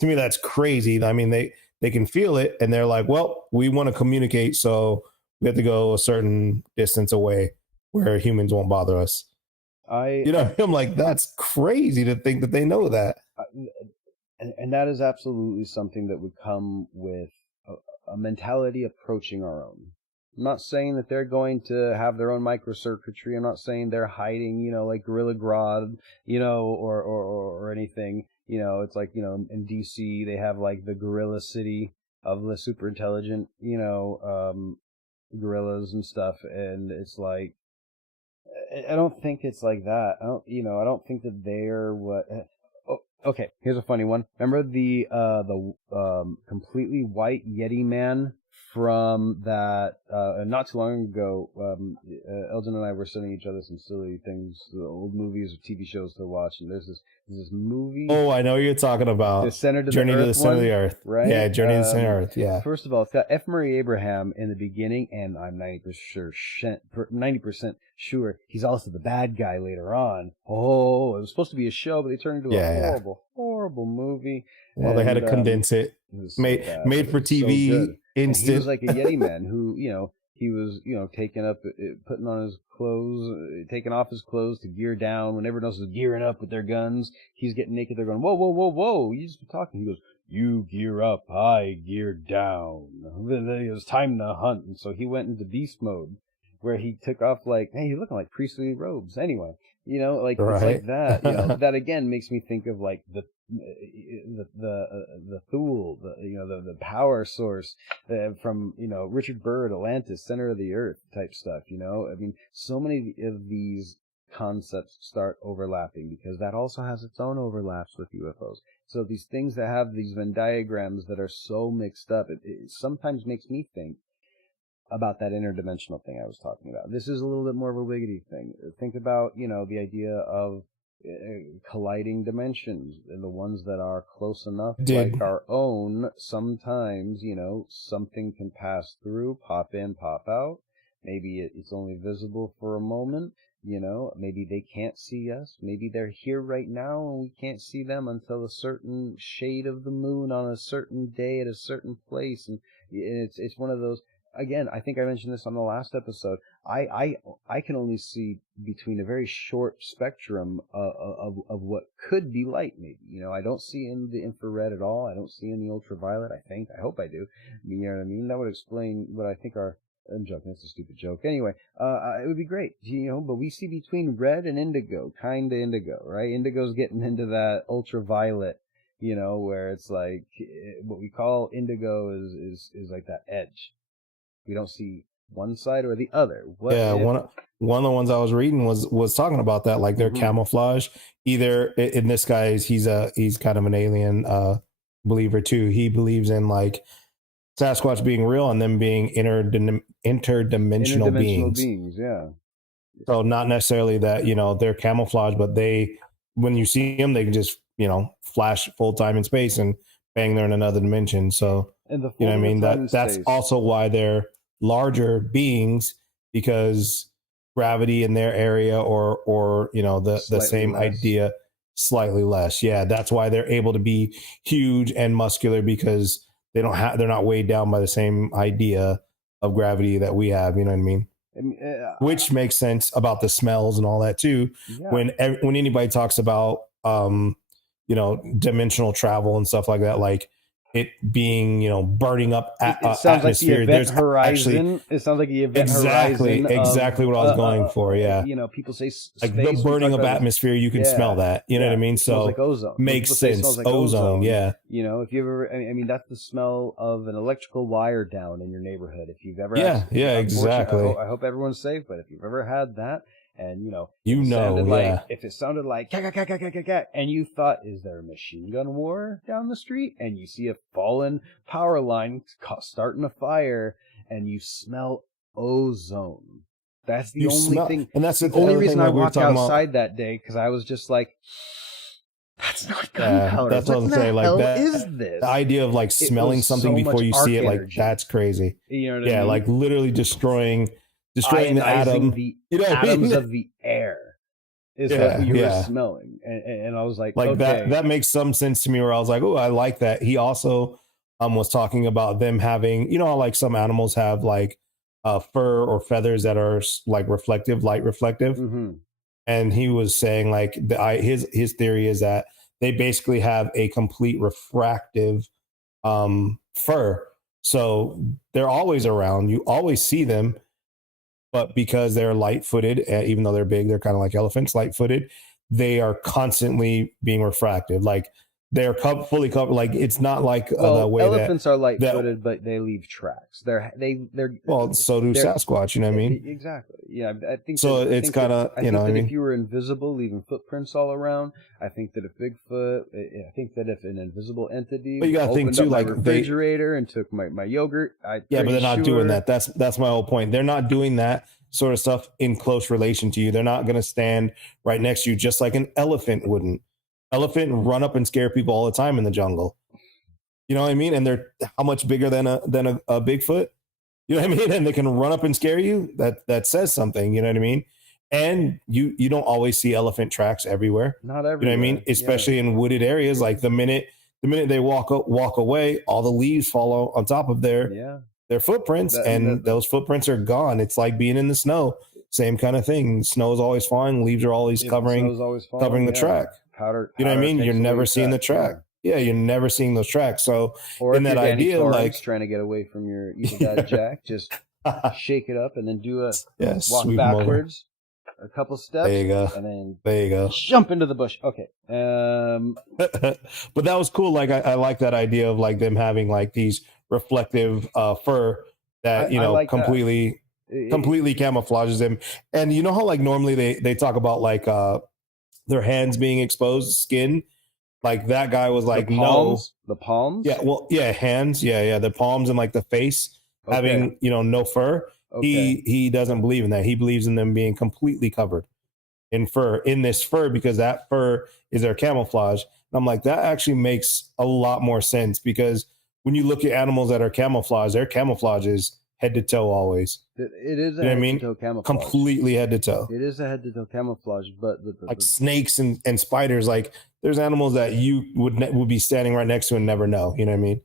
me, that's crazy. I mean, they can feel it and they're like, well, we want to communicate, so we have to go a certain distance away where humans won't bother us. I'm like, that's crazy to think that they know that. And that is absolutely something that would come with a mentality approaching our own. I'm not saying that they're going to have their own microcircuitry. I'm not saying they're hiding, like Gorilla Grodd, or anything. It's like, in DC, they have like the Gorilla City of the super intelligent, gorillas and stuff. And it's like, I don't think it's like that. I don't think that they're what. Okay, here's a funny one. Remember the completely white Yeti man from that not too long ago? Elgin and I were sending each other some silly things, old movies or TV shows to watch, and there's this movie. Oh, I know what you're talking about. The Center to Journey the Earth to the Center of the Earth, right? Yeah, Journey to the Center of the Earth. Yeah. First of all, it's got F. Murray Abraham in the beginning, and I'm 90% sure he's also the bad guy later on. Oh, it was supposed to be a show, but they turned into a horrible movie. Well, they had to condense it. Made for TV, so instant. He was like a Yeti man who, he was, putting on his clothes, taking off his clothes to gear down. When everyone else is gearing up with their guns, he's getting naked. They're going, whoa, whoa, whoa, whoa. You just be talking. He goes, you gear up, I gear down. It was time to hunt. And so he went into beast mode, where he took off like, hey, you're looking like priestly robes. Anyway, it's like that. That again makes me think of like the Thule, the power source from Richard Byrd, Atlantis, Center of the Earth type stuff. I mean, so many of these concepts start overlapping because that also has its own overlaps with UFOs. So these things that have these Venn diagrams that are so mixed up, it sometimes makes me think about that interdimensional thing I was talking about. This is a little bit more of a wiggity thing. Think about, the idea of colliding dimensions, the ones that are close enough, Did like our own. Sometimes, something can pass through, pop in, pop out. Maybe it's only visible for a moment. Maybe they can't see us. Maybe they're here right now and we can't see them until a certain shade of the moon on a certain day at a certain place. And it's one of those. Again, I think I mentioned this on the last episode. I can only see between a very short spectrum of what could be light. Maybe I don't see in the infrared at all. I don't see in the ultraviolet. I hope I do. You know what I mean? That would explain what I think are. I'm joking. It's a stupid joke. Anyway, it would be great, but we see between red and indigo, kind of indigo, right? Indigo's getting into that ultraviolet, where it's like what we call indigo is like that edge. We don't see one side or the other. One of the ones I was reading was talking about that, like their camouflage. Either in this guy, he's kind of an alien believer too. He believes in like Sasquatch being real and them being interdimensional beings. Yeah. So not necessarily that they're camouflage, but when you see them, they can just flash full time in space and bang, they're in another dimension. So and the what I mean, that's also why they're larger beings, because gravity in their area or the same less. Idea, slightly less. Yeah, that's why they're able to be huge and muscular, because they're not weighed down by the same idea of gravity that we have. You know what I mean? Which makes sense about the smells and all that too. Yeah. When anybody talks about dimensional travel and stuff like that, like it being burning up it sounds atmosphere. Like the event horizon. It sounds like the event horizon. Exactly what I was going for. Yeah, people say space, like the burning up atmosphere. You can smell that. You know what I mean? So like ozone. Makes sense. Like ozone. Yeah. If you ever, that's the smell of an electrical wire down in your neighborhood. If you've ever, exactly. I hope everyone's safe. But if you've ever had that. And if it sounded like and you thought, is there a machine gun war down the street? And you see a fallen power line starting a fire, and you smell ozone. That's the only thing, and that's the only reason I walked outside that day, because I was just like, that's not gunpowder. That's what I'm saying. Like, that is this? The idea of like smelling something before you see it, like that's crazy. You know what I mean? Like literally destroying the atom, atoms of the air is what you were smelling, and I was like okay. that makes some sense to me. Where I was like, oh, I like that. He also was talking about them having, how like some animals have like fur or feathers that are like light reflective, and he was saying like his theory is that they basically have a complete refractive fur, so they're always around. You always see them. But because they're light-footed, even though they're big, they're kind of like elephants, light-footed. They are constantly being refracted. Like they're fully covered. Like it's not like the way elephants are light-footed, but they leave tracks. They're so do Sasquatch. You know what I mean? Exactly. Yeah, I think so. It's kind of if you were invisible, leaving footprints all around. I think that if Bigfoot, I think that if an invisible entity, but you got to think too, like refrigerator and took my yogurt. But they're not doing that. That's my whole point. They're not doing that sort of stuff in close relation to you. They're not going to stand right next to you, just like an elephant wouldn't. Elephant run up and scare people all the time in the jungle. You know what I mean? And they're how much bigger than a Bigfoot? You know what I mean? And they can run up and scare you. That says something. You know what I mean? And you don't always see elephant tracks everywhere. Not everywhere. You know what I mean? Especially in wooded areas. Like the minute they walk away, all the leaves fall on top of their footprints, and those footprints are gone. It's like being in the snow. Same kind of thing. Snow is always falling. Leaves are always covering the track. Powder, you know what I mean? You're never seeing the track. Yeah, you're never seeing those tracks. So or in that idea, like trying to get away from your evil dad Jack, just shake it up and then do a walk backwards, a couple steps. There you go. And then there you go. Jump into the bush. Okay. But that was cool. Like I like that idea of like them having like these reflective fur that like completely camouflages them. And you know how like normally they talk about like their hands being exposed, skin. Like that guy was like, the palms? Yeah, well, yeah, hands. Yeah. The palms and like the face having, no fur. Okay. He doesn't believe in that. He believes in them being completely covered in this fur because that fur is their camouflage. And I'm like, that actually makes a lot more sense because when you look at animals that are camouflage, their camouflage is head to toe always. It is a you know head what I mean? to toe camouflage. Completely head to toe. It is a head to toe camouflage, but like snakes and spiders, like there's animals that you would be standing right next to and never know. You know what I mean?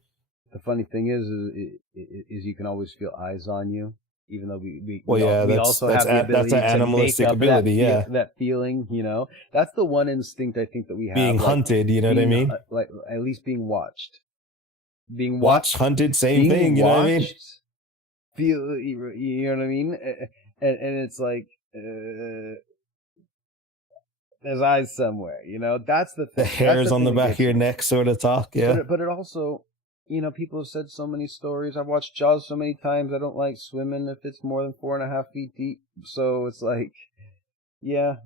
The funny thing is you can always feel eyes on you, even though we also have the ability that's an animalistic ability. That feeling, you know, that's the one instinct I think that we have. Being hunted, you know what I mean? Like at least being watched, hunted, same thing. You know what I mean? Feel, you know what I mean? And it's like there's eyes somewhere, you know. That's the thing. The hairs on the back of your neck, sort of talk. Yeah, but it also. You know, people have said so many stories. I've watched Jaws so many times. I don't like swimming if it's more than 4.5 feet deep. So it's like, yeah,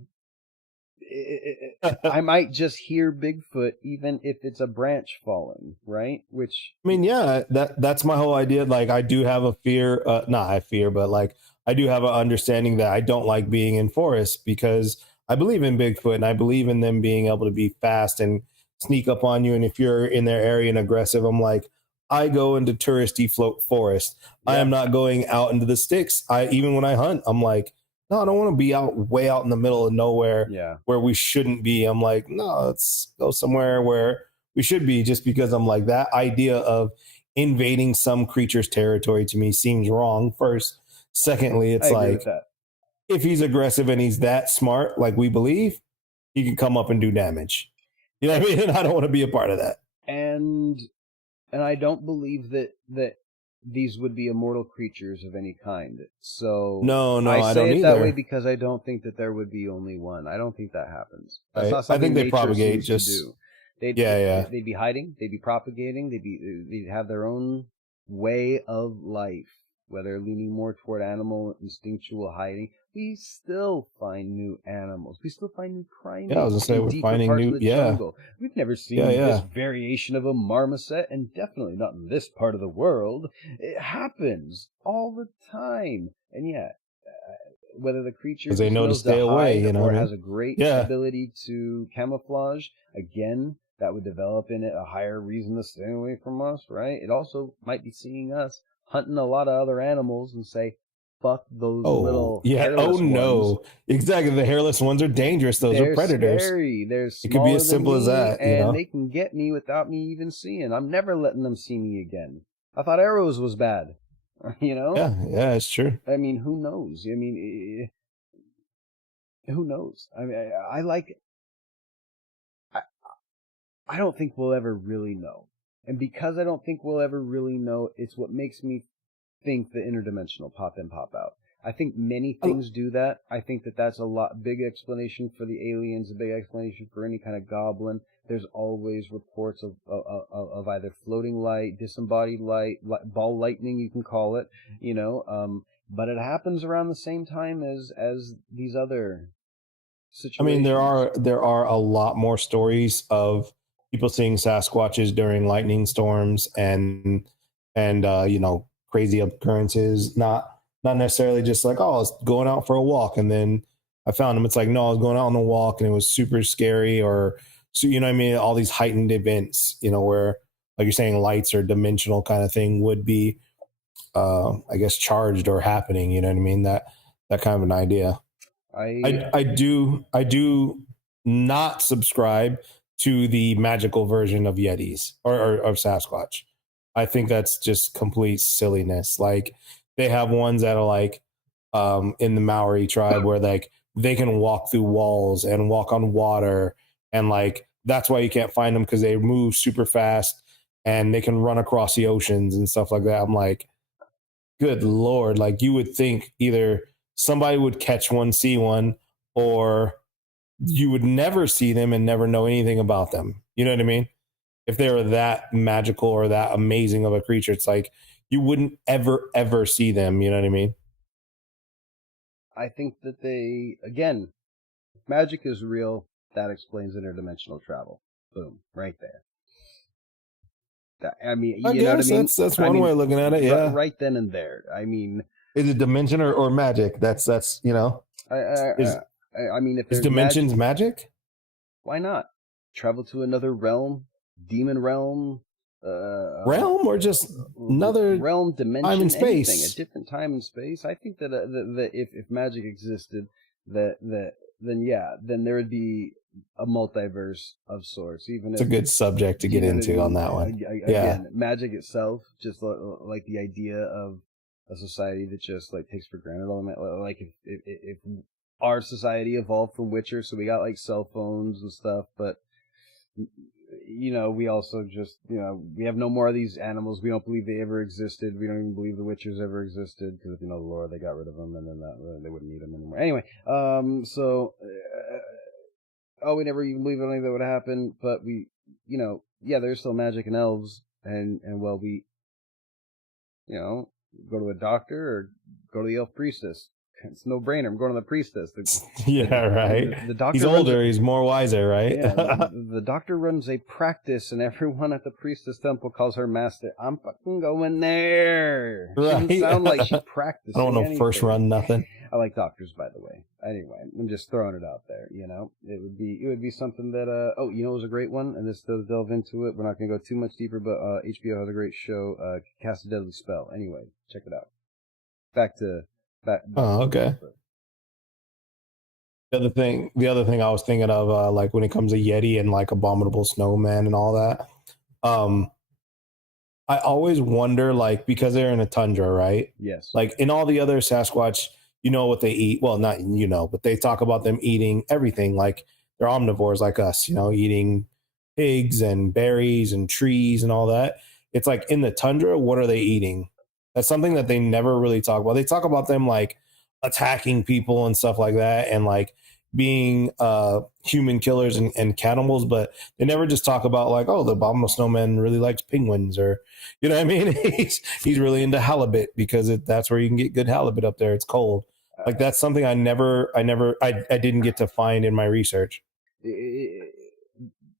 I might just hear Bigfoot even if it's a branch falling, right? Which I mean, yeah, that's my whole idea. Like, I do have a fear, not I fear, but like I do have an understanding that I don't like being in forests because I believe in Bigfoot and I believe in them being able to be fast and sneak up on you. And if you're in their area and aggressive, I'm like, I go into touristy forest. Yeah. I am not going out into the sticks. Even when I hunt, I'm like, no, I don't want to be way out in the middle of nowhere where we shouldn't be. I'm like, no, let's go somewhere where we should be, just because I'm like, that idea of invading some creature's territory to me seems wrong. First. Secondly, it's like, if he's aggressive and he's that smart, like we believe, he can come up and do damage. You know what I mean? And I don't want to be a part of that. And I don't believe that these would be immortal creatures of any kind. So no, I don't say it either. that way because I don't think that there would be only one. I don't think that happens. That's not I something think they propagate just to do. They'd be hiding. They'd be propagating. They'd have their own way of life, whether leaning more toward animal instinctual hiding. We still find new animals. We still find new primates. Yeah, I was gonna say we're finding new. Jungle. We've never seen this variation of a marmoset, and definitely not in this part of the world. It happens all the time, and whether the creature because they know to stay away, you know, or has a great ability to camouflage, again, that would develop in it a higher reason to stay away from us, right? It also might be seeing us hunting a lot of other animals and say, fuck those little hairless ones. Exactly. The hairless ones are dangerous. They're are predators. Scary. They're it could be as simple as that, and they can get me without me even seeing. I'm never letting them see me again. I thought arrows was bad, you know. Yeah, it's true. I mean, who knows? I mean, who knows? I mean, I don't think we'll ever really know, and because I don't think we'll ever really know, it's what makes me think the interdimensional pop in, pop out. I think many things do that. I think that's a big explanation for the aliens, a big explanation for any kind of goblin. There's always reports of either floating light, disembodied light, ball lightning, you can call it, you know. But it happens around the same time as these other situations. I mean, there are a lot more stories of people seeing Sasquatches during lightning storms and you know, crazy occurrences, not necessarily just like, oh, I was going out for a walk and then I found him. It's like, no, I was going out on a walk and it was super scary, or so, you know what I mean? All these heightened events, you know, where, like you're saying, lights or dimensional kind of thing would be, I guess, charged or happening. You know what I mean? That kind of an idea. I do not subscribe to the magical version of Yetis or of Sasquatch. I think that's just complete silliness. Like, they have ones that are like in the Maori tribe where like they can walk through walls and walk on water, and like that's why you can't find them, because they move super fast and they can run across the oceans and stuff like that. I'm like, good Lord, like you would think either somebody would catch one, see one, or you would never see them and never know anything about them. You know what I mean? If they were that magical or that amazing of a creature, it's like you wouldn't ever see them. You know what I mean? I think that again, if magic is real, that explains interdimensional travel. Boom, right there. I mean, you know what I mean? That's one way of looking at it. Yeah, right then and there. I mean, is it dimension or magic? That's you know. I mean, if Is there's dimensions magic? why not? Travel to another realm, demon realm, Realm or just another realm, time and dimension, anything, a space? different time and space. I think that if magic existed, then yeah, then there would be a multiverse of sorts. Even It's a if, good subject to do you get know what I into on mean? that one. Yeah. Again, magic itself, just like the idea of a society that just like takes for granted all the like if our society evolved from Witcher, so we got like cell phones and stuff, but we also just, we have no more of these animals. We don't believe they ever existed. We don't even believe the Witchers ever existed because, the lore, they got rid of them, and then they wouldn't need them anymore. Anyway, we never even believed anything that would happen, but we, yeah, there's still magic and elves, and well, we, go to a doctor or go to the elf priestess. It's no brainer. I'm going to the priestess. Right. The doctor he's older. He's more wiser, right? Yeah, the doctor runs a practice, and everyone at the priestess temple calls her master. I'm fucking going there. Right. She doesn't sound like she practiced. I don't know first run nothing. I like doctors, by the way. Anyway, I'm just throwing it out there. It would be something that. It was a great one, and this does delve into it. We're not going to go too much deeper, but HBO has a great show, Cast a Deadly Spell. Anyway, check it out. Back to. Oh, okay. The other thing I was thinking of, like when it comes to Yeti and like abominable snowman and all that, I always wonder, like, because they're in a tundra, right? Yes. Like in all the other Sasquatch, what they eat. Well, not but they talk about them eating everything. Like they're omnivores like us, eating pigs and berries and trees and all that. It's like in the tundra, what are they eating? That's something that they never really talk about. They talk about them like attacking people and stuff like that, and like being human killers and cannibals, but they never just talk about like, oh, the abominable snowman really likes penguins, or you know what I mean? he's really into halibut because that's where you can get good halibut up there. It's cold. Like that's something I didn't get to find in my research.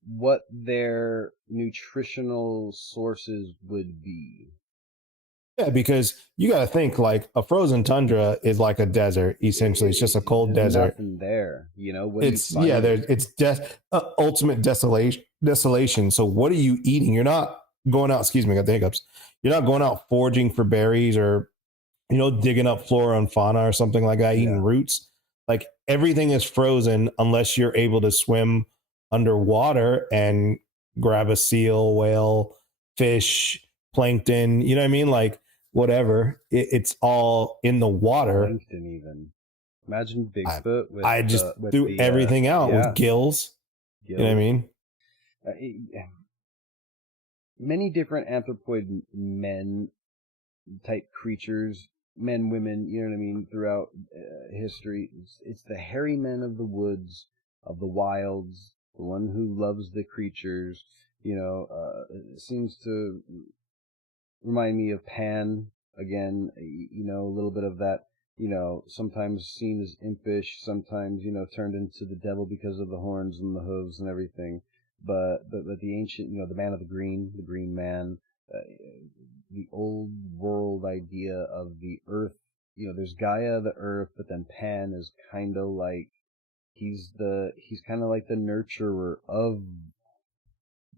What their nutritional sources would be. Yeah, because you got to think like a frozen tundra is like a desert. Essentially, it's just a cold desert. Nothing there, It's ultimate desolation. So what are you eating? You're not going out. Excuse me, I got the hiccups. You're not going out foraging for berries or digging up flora and fauna or something like that. Eating roots. Like everything is frozen unless you're able to swim underwater and grab a seal, whale, fish, plankton. You know what I mean? Like whatever, it's all in the water. Plankton, even. Imagine Bigfoot with. I just threw everything out with gills. You know what I mean? Many different anthropoid men type creatures, men, women. You know what I mean? Throughout history, it's the hairy men of the woods, of the wilds, the one who loves the creatures. It seems to remind me of Pan again, a little bit of that, sometimes seen as impish, sometimes, turned into the devil because of the horns and the hooves and everything. But the ancient, the man of the green man, the old world idea of the earth, there's Gaia, the earth, but then Pan is kind of like, he's kind of like the nurturer of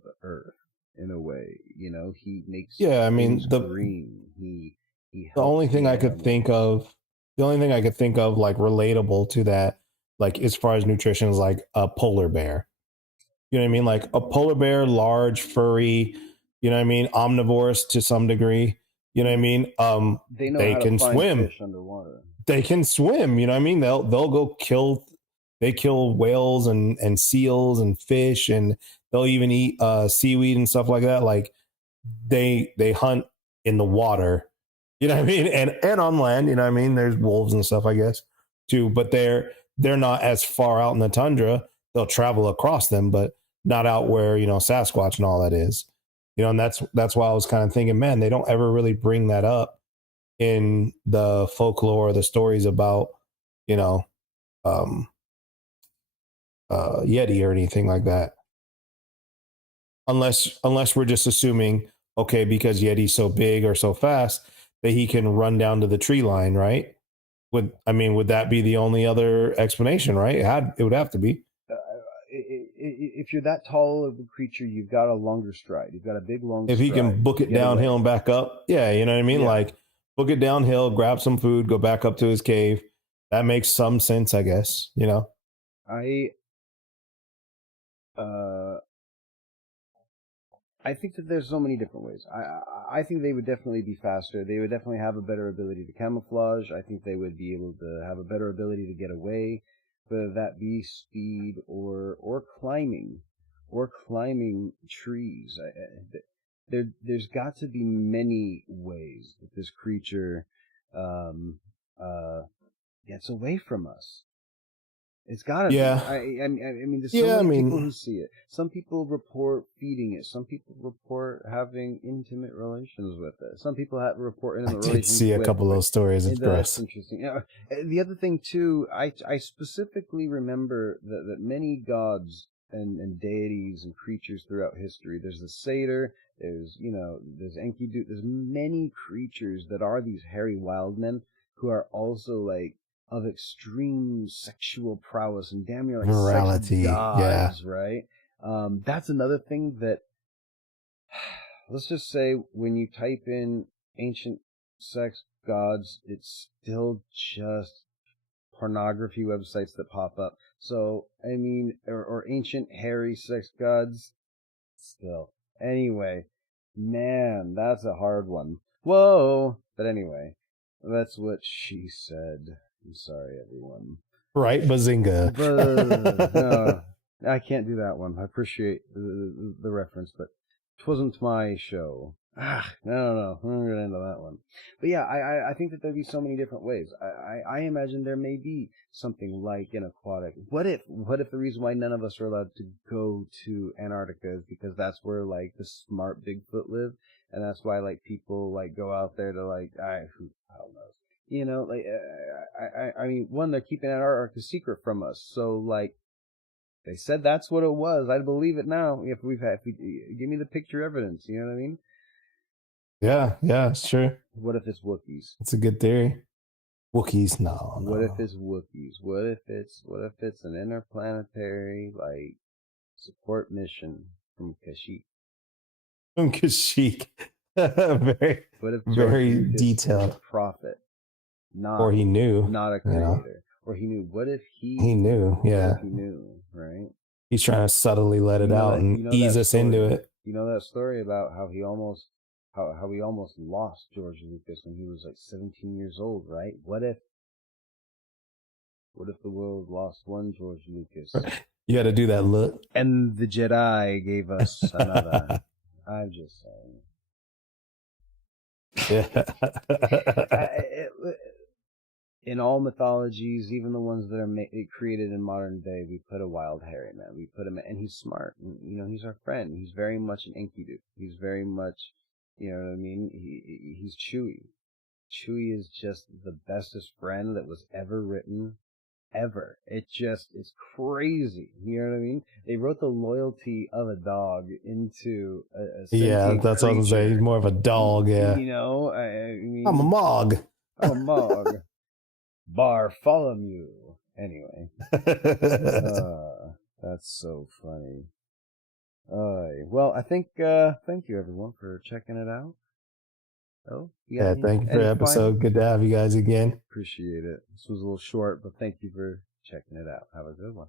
the earth. In a way, he makes green. He the only thing I could think of like relatable to that, like as far as nutrition, is like a polar bear. You know what I mean? Like a polar bear, large, furry, you know what I mean? Omnivores to some degree. You know what I mean? They can swim. Fish underwater. They can swim, you know what I mean? They'll go kill whales and seals and fish, and they'll even eat seaweed and stuff like that. Like they hunt in the water, you know what I mean? And on land, you know what I mean? There's wolves and stuff, I guess, too, but they're not as far out in the tundra. They'll travel across them, but not out where, Sasquatch and all that is. And that's why I was kind of thinking, man, they don't ever really bring that up in the folklore or the stories about, Yeti or anything like that. Unless we're just assuming, okay, because Yeti's so big or so fast that he can run down to the tree line, right? Would that be the only other explanation, right? It would have to be. If you're that tall of a creature, you've got a longer stride. You've got a big long If he stride. can book it downhill and back up, yeah, you know what I mean? Yeah. Like book it downhill, grab some food, go back up to his cave. That makes some sense, I guess, you know? I think that there's so many different ways. I think they would definitely be faster. They would definitely have a better ability to camouflage. I think they would be able to have a better ability to get away, whether that be speed or climbing trees. There's got to be many ways that this creature gets away from us. It's gotta be. I mean, there's so many people who see it. Some people report feeding it. Some people report having intimate relations with it. Some people report intimate relations. I did see a couple of those stories. It's gross. That's interesting. The other thing too, I specifically remember that many gods and deities and creatures throughout history. There's the satyr. There's Enkidu. There's many creatures that are these hairy wild men who are also like of extreme sexual prowess and damn near like morality, sex gods, right? That's another thing that, let's just say, when you type in ancient sex gods, it's still just pornography websites that pop up. So, I mean, or ancient hairy sex gods, still. Anyway, man, that's a hard one. Whoa! But anyway, that's what she said. I'm sorry, everyone. Right, bazinga. No, I can't do that one. I appreciate the reference, but it wasn't my show. No, I'm not gonna into that one. But yeah, I think that there'd be so many different ways. I imagine there may be something like an aquatic. What if the reason why none of us are allowed to go to Antarctica is because that's where like the smart Bigfoot live, and that's why like people like go out there to like I don't know. You know, like, I mean, one, they're keeping Antarctica secret from us. So, like, they said that's what it was. I'd believe it now if give me the picture evidence. You know what I mean? Yeah, it's true. What if it's Wookiees? It's a good theory. Wookiees, no. What if it's Wookiees? What if it's an interplanetary, like, support mission from Kashyyyk? From Kashyyyk. very detailed. Prophet. Or he knew. Not a creator. You know? Or he knew. What if he knew, yeah. He knew, right? He's trying to subtly let it out and ease us into it. You know that story about how he almost lost George Lucas when he was like 17 years old, right? What if the world lost one George Lucas? You got to do that look. And the Jedi gave us another. I'm just saying. Yeah. In all mythologies, even the ones that are created in modern day, we put a wild hairy man. We put him, and he's smart. And, you know, he's our friend. He's very much an Enkidu. He's very much, you know what I mean? He's Chewie. Chewie is just the bestest friend that was ever written, ever. It's crazy. You know what I mean? They wrote the loyalty of a dog into a yeah, that's creature. what I'm saying. He's more of a dog, yeah. You know, I mean, I'm a Mog. I'm a Mog. Bartholomew. Anyway. That's so funny. Well, I think, thank you everyone for checking it out. Oh, yeah, thank you for the episode. Good to have you guys again. Appreciate it. This was a little short, but thank you for checking it out. Have a good one.